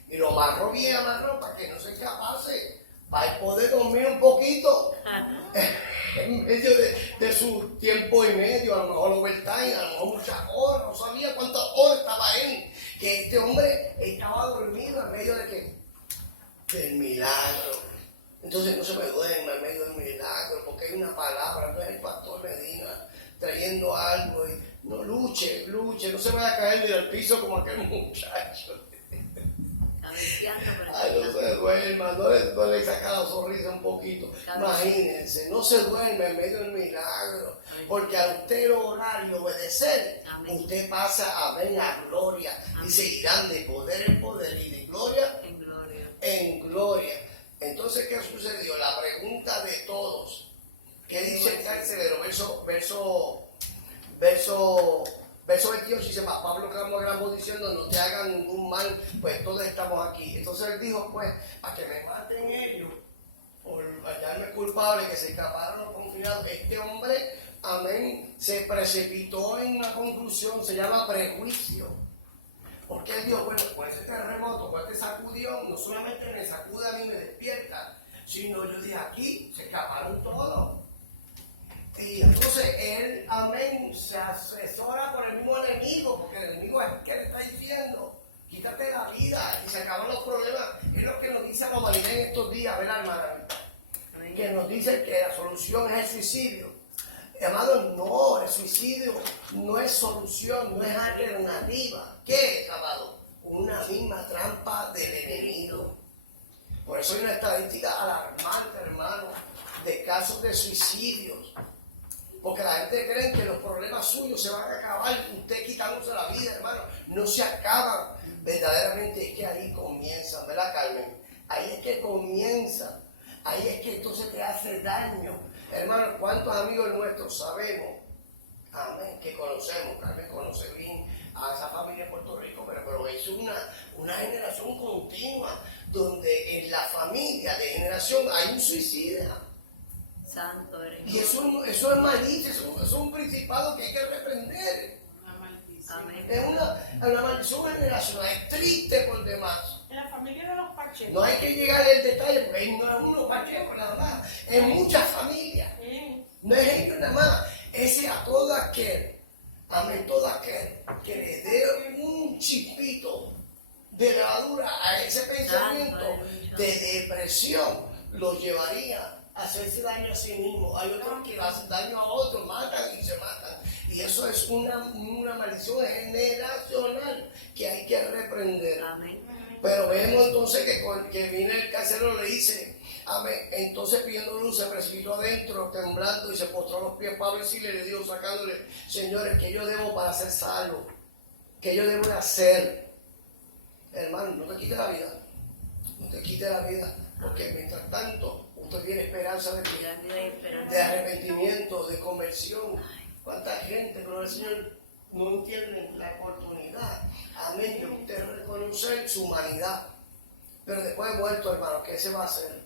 y lo amarró bien amarró para que no se escapase, para poder dormir un poquito. En medio de su tiempo y medio, a lo mejor overtime, a lo mejor muchas horas, no sabía cuántas horas estaba él, que este hombre estaba dormido en medio de qué, del milagro. Entonces no se me duerma en medio del milagro, porque hay una palabra, no es el pastor Medina trayendo algo, y no luche, no se vaya a caer ni al piso como aquel muchacho. Cabeceando, pero Ay, no se duerma, no le saca la sonrisa un poquito. Imagínense, no se duerme en medio del milagro, porque al usted orar y obedecer, Amén. usted pasa a ver la gloria y seguirán de poder en poder y de gloria en gloria. en gloria. Entonces, ¿qué sucedió? La pregunta de todos. ¿Qué dice el carcelero? Verso 28 dice, mas Pablo clamó a gran voz diciendo, no te hagan ningún mal, pues todos estamos aquí. Entonces él dijo, pues, a que me maten ellos, por hallarme culpable, que se escaparon los confinados. Este hombre, amén, se precipitó en una conclusión, se llama prejuicio. Porque él dijo, bueno, con ese terremoto, con este sacudón, no solamente me sacude a mí, me despierta, sino yo dije, aquí se escaparon todos. Y entonces él, amén, se asesora por el mismo enemigo, porque el enemigo es el que le está diciendo, quítate la vida y se acaban los problemas. Es lo que nos dice la humanidad en estos días, ¿verdad, hermana? Amén. Que nos dice que la solución es el suicidio. Amado, no, el suicidio no es solución, no es alternativa. ¿Qué es, amado? Una misma trampa del enemigo. Por eso hay una estadística alarmante, hermano, de casos de suicidios. Porque la gente cree que los problemas suyos se van a acabar usted quitándose la vida, hermano. No se acaban. Verdaderamente es que ahí comienzan, ¿verdad, Carmen? Ahí es que comienza. Ahí es que entonces te hace daño. Hermano, ¿cuántos amigos nuestros sabemos? Amén, que conocemos. Carmen conoce bien a esa familia de Puerto Rico, pero es una generación continua donde en la familia de generación hay un suicida. Santo eres. Y eso es malicia, eso es un principado que hay que reprender. Una maldición. Amén. Es una maldición generacional, es triste por demás. En la familia de los Pacheco. No hay que llegar al detalle, porque no es uno Pacheco nada más, es muchas familias. No es ellos nada más, ese a todo aquel, amén, todo aquel que le dé un chispito de levadura a ese pensamiento de depresión, lo llevaría a hacerse daño a sí mismo. Hay otros que hacen daño a otros, matan y se matan. Y eso es una maldición generacional que hay que reprender. Amén. Pero vemos entonces que viene el carcelero, le dice, amén. Entonces pidiendo luz se precipitó adentro, temblando, y se postró a los pies Pablo y Silas, le dijo, sacándole, señores, ¿qué yo debo para ser salvo? ¿Qué yo debo de hacer? Hermano, no te quite la vida, no te quite la vida, porque mientras tanto usted tiene esperanza de que La vida y esperanza. de arrepentimiento, de conversión. ¿Cuánta gente, pero el Señor no entiende la oportunidad? Amén, de usted reconocer su humanidad. Pero después de muerto, hermano, ¿qué se va a hacer?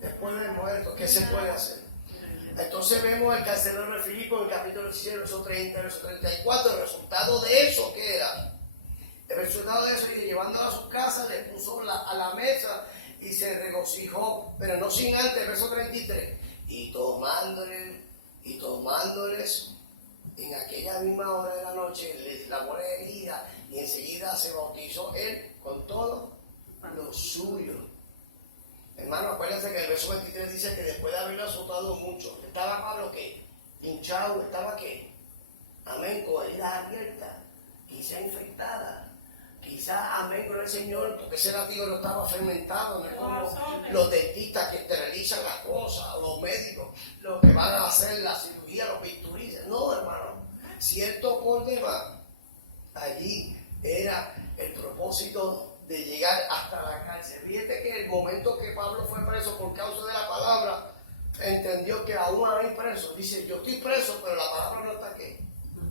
Después de muerto, ¿qué se puede hacer? Entonces vemos el carcelero de Filipo en el capítulo 16, verso 30, verso 34. El resultado de eso, ¿qué era? El resultado de eso, y llevándolo a su casa, le puso a la mesa y se regocijó, pero no sin antes, verso 33, y tomándoles en aquella misma hora de la noche, les lavó la herida y enseguida se bautizó él con todo lo suyo. Hermano, acuérdense que el verso 23 dice que después de haberlo azotado mucho, estaba Pablo que hinchado, estaba que, amén, con heridas abiertas, quizá infectada. Quizás, amén, con el Señor, porque ese latido no estaba fermentado, no es como los dentistas que esterilizan las cosas, o los médicos, los que van a hacer la cirugía, los pinturistas. No, hermano, cierto por demás, allí era el propósito de llegar hasta la cárcel. Fíjate que el momento que Pablo fue preso por causa de la palabra, entendió que aún hay preso. Dice, yo estoy preso, pero la palabra no está aquí.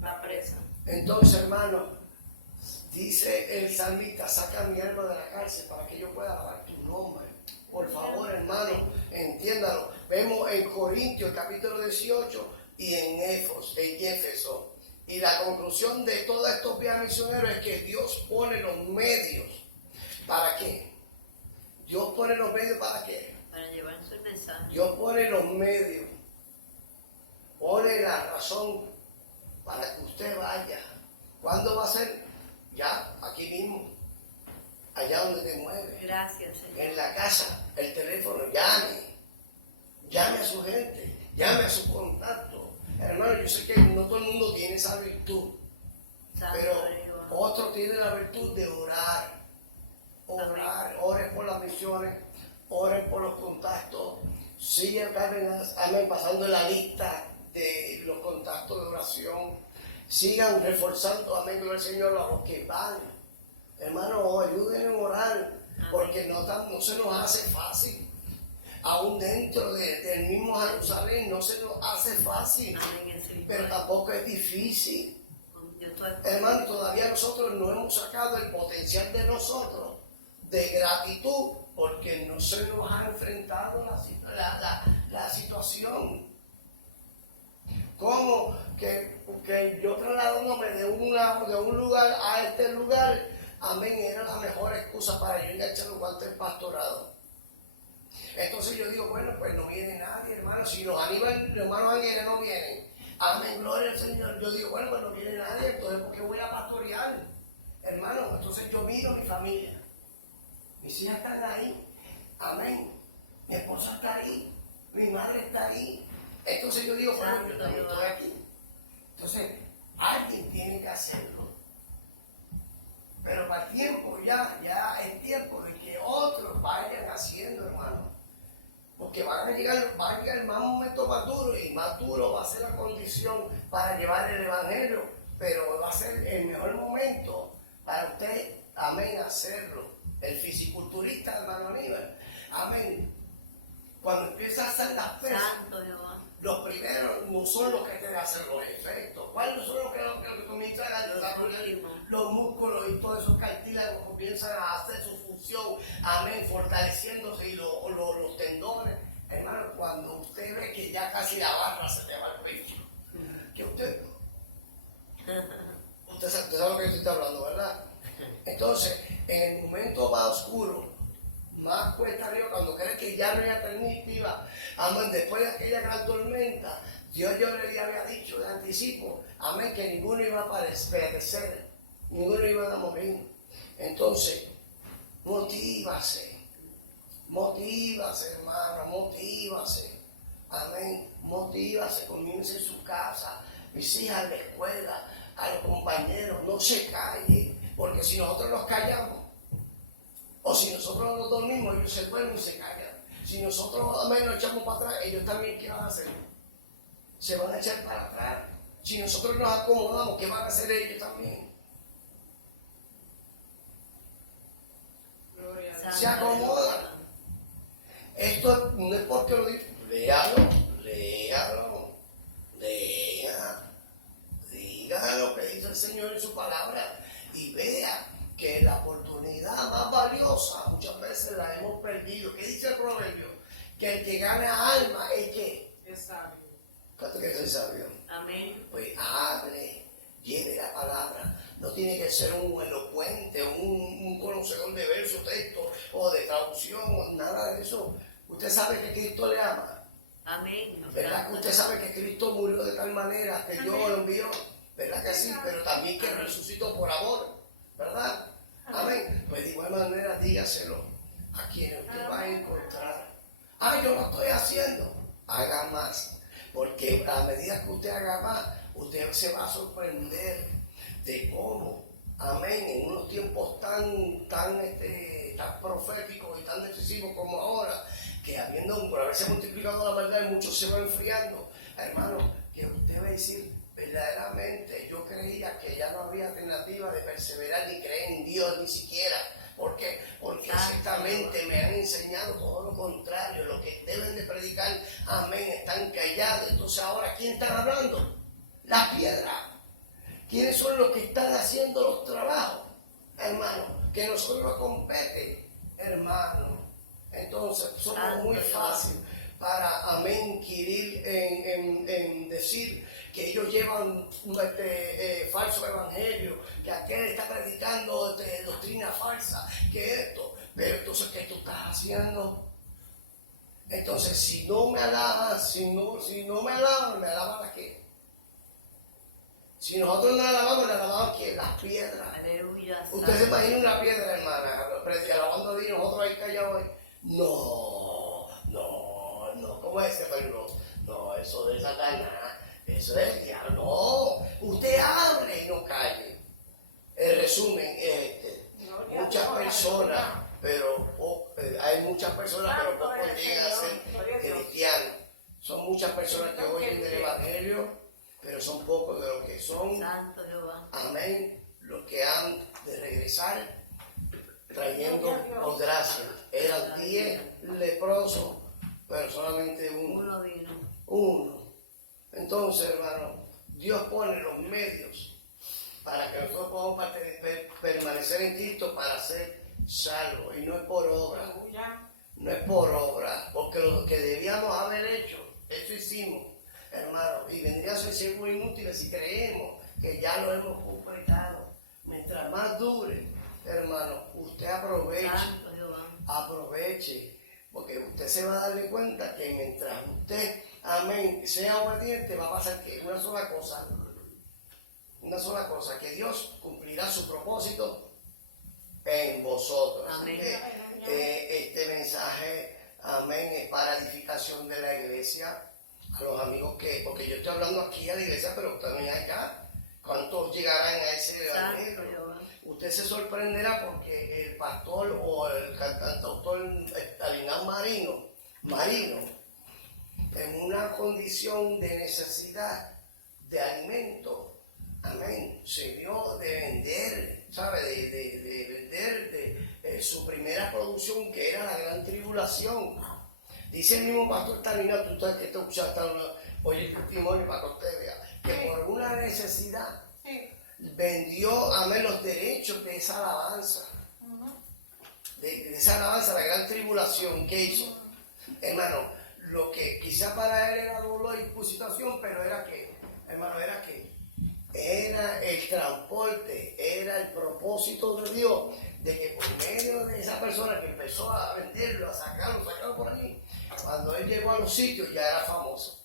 Va presa. Entonces, hermano, dice el salmista, saca mi alma de la cárcel para que yo pueda alabar tu nombre. Por favor, hermano, entiéndalo. Vemos en Corintios capítulo 18 y en Éfeso. Y la conclusión de todos estos viajes misioneros es que Dios pone los medios. ¿Para qué? Dios pone los medios para qué. Para llevar su mensaje. Dios pone los medios. Pone la razón para que usted vaya. ¿Cuándo va a ser? Ya, aquí mismo. Allá donde te mueves. Gracias, Señor. En la casa, el teléfono, llame a su gente, llame a su contacto. Hermano, yo sé que no todo el mundo tiene esa virtud, Santo pero eres Jehová. otro tiene la virtud de orar. Oren por las misiones, oren por los contactos, sigan amén, pasando la lista de los contactos de oración, sigan reforzando, amén, gloria al Señor, a los que van. Hermano, ayuden a orar, porque no se nos hace fácil. Aún dentro del mismo Jerusalén no se nos hace fácil, Amén, Señor. pero tampoco es difícil. Yo estoy Hermano, todavía nosotros no hemos sacado el potencial de nosotros de gratitud, porque no se nos ha enfrentado la situación. ¿Cómo que yo trasladándome de un lugar a este lugar, amén, era la mejor excusa para yo enganchar los guantes del pastorado? Entonces yo digo, bueno, pues no viene nadie, hermano. Si nos animan, los hermanos ángeles no vienen. Amén, gloria al Señor. Yo digo, bueno, pues no viene nadie, entonces ¿por qué voy a pastorear? Hermano, entonces yo miro a mi familia. Mis hijas están ahí. Amén. Mi esposa está ahí. Mi madre está ahí. Entonces yo digo, bueno, yo también estoy aquí. Entonces, alguien tiene que hacerlo. Pero para el tiempo, ya es tiempo de que otros vayan haciendo, hermano. Porque va a llegar más momento más duro, y más duro va a ser la condición para llevar el evangelio. Pero va a ser el mejor momento para usted, amén, hacerlo. El fisiculturista, hermano Aníbal, amén. Cuando empieza a hacer las pesas, Santo Jehová. los primeros no son los que te hacen los efectos. ¿Cuáles son los que comienzan a desarrollar los músculos y todos esos cartílagos comienzan a hacer su función? Amén, fortaleciéndose y los tendones. Hermano, cuando usted ve que ya casi la barra se te va al pecho, que usted sabe lo que yo estoy hablando, ¿verdad? Entonces, en el momento más oscuro, más cuesta arriba, cuando crees que ya no hay alternativa, amén, después de aquella gran tormenta, Dios yo le había dicho de anticipo, amén, que ninguno iba a perecer, ninguno iba a morir. Entonces, motívase, hermano, motívase, amén, motívase, comience en su casa, mis hijas en la escuela, a los compañeros, no se calle, porque si nosotros nos callamos, o si nosotros nos dormimos, ellos se duermen y se callan. Si nosotros amén, nos echamos para atrás, ellos también, ¿qué van a hacer? Se van a echar para atrás. Si nosotros nos acomodamos, ¿qué van a hacer ellos también? Santo Se acomodan. Jehová. Esto no es porque lo digo. Léalo. Diga lo que dice el Señor en su palabra y vea que la oportunidad más valiosa muchas veces la hemos perdido. ¿Qué dice el proverbio? Que el que gana alma es que Es sabio. ¿cuánto que es sabio? Amén. Pues hable, lleve la palabra. No tiene que ser un elocuente, un conocedor de verso, texto o de traducción, o nada de eso. Usted sabe que Cristo le ama. Amén. ¿Verdad que usted sabe que Cristo murió de tal manera que Dios lo envió? ¿Verdad que sí? Pero también que resucitó por amor, ¿verdad? Amén. Pues de igual manera dígaselo a quienes usted va a encontrar. Yo lo estoy haciendo. Haga más. Porque a medida que usted haga más, usted se va a sorprender de cómo, amén, en unos tiempos tan proféticos y tan decisivos como ahora, que por haberse multiplicado la maldad, muchos se van enfriando, hermano, que usted va a decir, verdaderamente, yo creía que ya no había alternativa de perseverar ni creer en Dios ni siquiera, ¿Por qué? Porque Santo ciertamente me han enseñado todo lo contrario. Los que deben de predicar, amén, están callados. Entonces ahora, ¿quién están hablando? La piedra. ¿Quiénes son los que están haciendo los trabajos, hermano? Que nosotros nos compete, hermano. Entonces, somos muy fácil para, amén, inquirir en decir que ellos llevan falso evangelio, que aquel está predicando doctrina falsa, que esto. Pero entonces, ¿qué tú estás haciendo? Entonces, si no me alaban, si no me alaban, ¿me alaban a qué? Si nosotros no alabamos, ¿le alabamos a quién? Las piedras. Aleluya. Usted se imagina una piedra, hermana, alabando a Dios, nosotros ahí callados. No, ¿cómo es ese Pedro? No, eso de Satanás, eso es el diablo. No, usted hable y no calle. El resumen es este. Muchas personas, hay muchas personas, pero pocos llegan a ser cristianos. Son muchas personas que oyen del Evangelio, pero son pocos de los que son, Santo Jehová. amén, los que han de regresar trayendo por gracia. Eran 10 leprosos, pero solamente Uno vino. uno. Entonces, hermano, Dios pone los medios para que nosotros podamos permanecer en Cristo para ser salvos. Y no es por obra, no es por obra, porque lo que debíamos haber hecho, eso hicimos, hermano, y vendría a ser muy inútil si creemos que ya lo hemos completado. Mientras más dure, hermano, usted Santo Jehová. aproveche, porque usted se va a darle cuenta que mientras usted, amén, sea obediente, va a pasar que una sola cosa, que Dios cumplirá su propósito en vosotros. Amén. Así que, este mensaje, amén, es para edificación de la iglesia, a los amigos porque yo estoy hablando aquí a la iglesia, pero usted no es acá. ¿Cuántos llegarán a ese evangelio? Usted se sorprenderá porque el pastor o el cantautor Talinán Marino, en una condición de necesidad de alimento, amén, se vio de vender, ¿sabe? De vender su primera producción, que era la gran tribulación. Dice el mismo pastor Talinán, tú sabes que te escuchaste, oye el testimonio para que usted vea, que por una necesidad vendió, amén, los derechos de esa alabanza, de esa alabanza, la gran tribulación. ¿Qué hizo? Hermano, lo que quizá para él era dolor y situación, pero era que, hermano, era el transporte, era el propósito de Dios, de que por medio de esa persona que empezó a venderlo, a sacarlo por ahí, cuando él llegó a los sitios ya era famoso.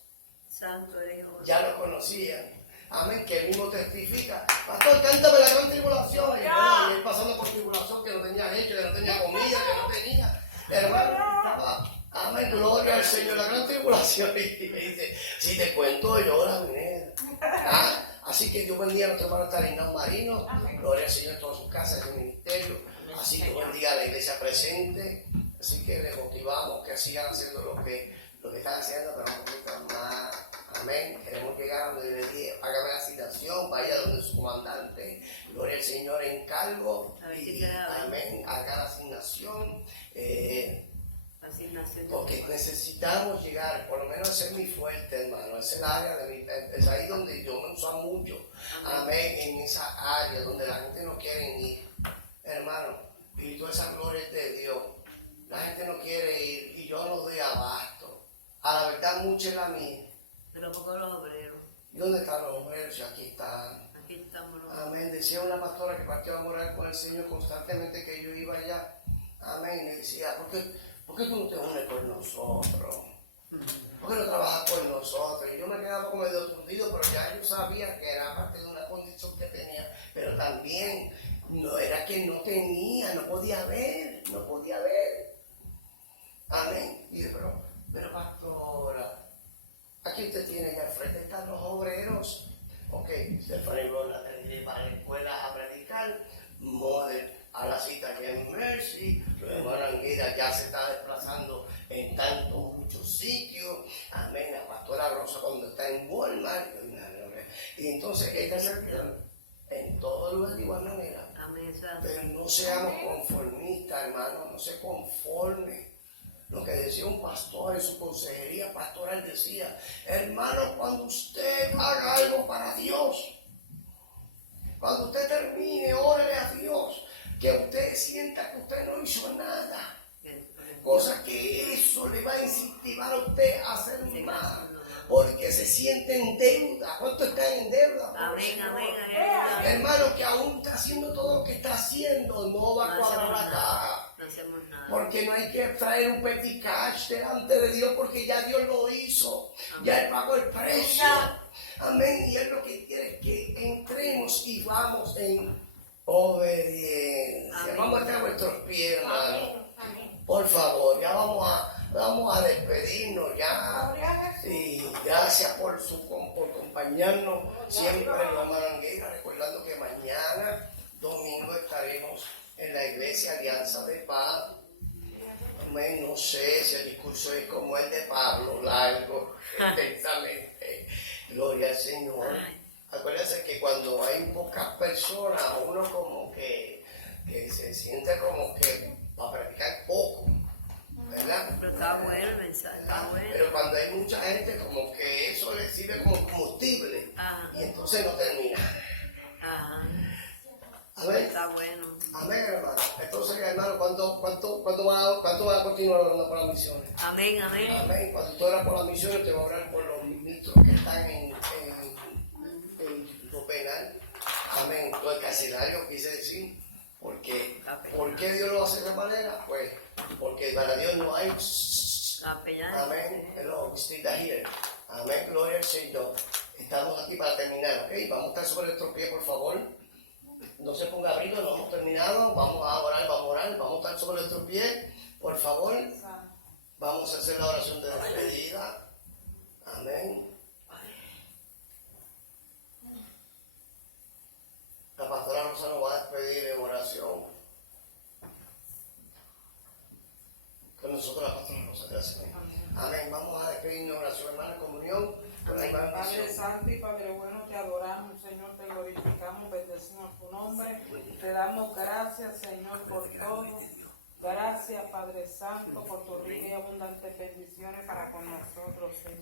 Santo Dios. Ya lo conocían. Amén, que él mismo testifica. Pastor, cántame la gran tribulación. Y él pasando por tribulación, que no tenía leche, que no tenía comida, que no tenía. Hermano, estaba, amén, gloria al Señor, la gran tribulación. Y me dice, si te cuento, llora, mi nena. Así que Dios bendiga a nuestro hermano Talinán Marino. Gloria al Señor en todas sus casas, en su ministerio. Así que bendiga a la iglesia presente. Así que les motivamos que sigan haciendo lo que están haciendo, pero un poquito más. Amén. Queremos llegar a donde le dije, págame la asignación, vaya donde su comandante, gloria al Señor, en cargo. Y, amén. Haga la asignación. Porque necesitamos llegar, por lo menos ese es mi fuerte, hermano. Ese es el área de mi, es ahí donde yo me uso mucho. Amén. En esa área donde la gente no quiere ir, hermano. Y toda esa gloria es de Dios. La gente no quiere ir y yo no doy abasto. A la verdad, mucha es la mía. Pero poco los obreros. ¿Y dónde están los obreros? Aquí están. Aquí estamos los Amén. Decía una pastora que partió a morar con el Señor constantemente que yo iba allá. Amén. Y me decía, ¿por qué tú no te unes con nosotros? ¿Por qué no trabajas con nosotros? Y yo me quedaba como medio tundido, pero ya yo sabía que era parte de una condición que tenía. Pero también no era que no tenía, no podía ver. Amén. Y yo, pero pastora, aquí usted tiene que al frente están los obreros. Ok, se fue para la escuela a predicar, Model a la cita aquí en Mercy, los hermanos Anguera ya se está desplazando en muchos sitios. Amén, la pastora Rosa cuando está en Walmart. Y entonces esta servidor en todo lugar de igual manera. Amén, santo. Pero no seamos conformistas, hermano, no se conforme. Lo que decía un pastor en su consejería pastoral decía, hermano, cuando usted haga algo para Dios, cuando usted termine, órale a Dios, que usted sienta que usted no hizo nada. Cosa que eso le va a incentivar a usted a hacer más, porque se siente en deuda. ¿Cuánto están en deuda? Amén, amén, Hermano, que aún está haciendo todo lo que está haciendo, no va a cuadrar la caja. No hacemos nada. Porque no hay que traer un petty cash delante de Dios, porque ya Dios lo hizo. Ya Él pagó el precio. Amén. Y Él lo que quiere es que entremos y vamos en obediencia. Amén. Vamos a estar a vuestros pies, hermano. Amén. Amén. Por favor, ya vamos a despedirnos ya. Y gracias por acompañarnos siempre en la Maranguera, recordando que mañana, domingo, estaremos en la iglesia Alianza de Paz. Amén. No sé si el discurso es como el de Pablo, largo, intensamente. Gloria al Señor. Acuérdense que cuando hay pocas personas, uno como que se siente como que va a practicar poco, ¿verdad? Pero está bueno el mensaje, está bueno. Pero cuando hay mucha gente, como que eso le sirve como combustible. Ajá. Y entonces no termina. Ajá. Amén. Está bueno. Amén, hermano. Entonces, hermano, ¿cuánto va a continuar orando por las misiones? Amén, amén. Amén. Cuando tú oras por las misiones, te va a orar por los ministros que están en lo penal. Amén. Lo del carcelario, quise decir. Porque, ¿por qué Dios lo hace de esa manera? Pues, porque para Dios no hay. Capellán. Amén. Hello, we still here. Amén. Gloria al Señor. Estamos aquí para terminar, ¿ok? Vamos a estar sobre nuestros pies, por favor. No se ponga abrigo, no hemos terminado. Vamos a orar. Vamos a estar sobre nuestros pies, por favor. Vamos a hacer la oración de despedida. Amén. La pastora Rosa nos va a despedir en oración. Con nosotros la pastora Rosa, gracias. Amén. Vamos a despedirnos en oración, hermana, en comunión con la hermana Padre bendición. Santo y Padre bueno, te adoramos, Señor, te glorificamos, bendecimos tu nombre. Te damos gracias, Señor, por todo. Gracias, Padre Santo, por tu rica y abundante bendiciones para con nosotros, Señor.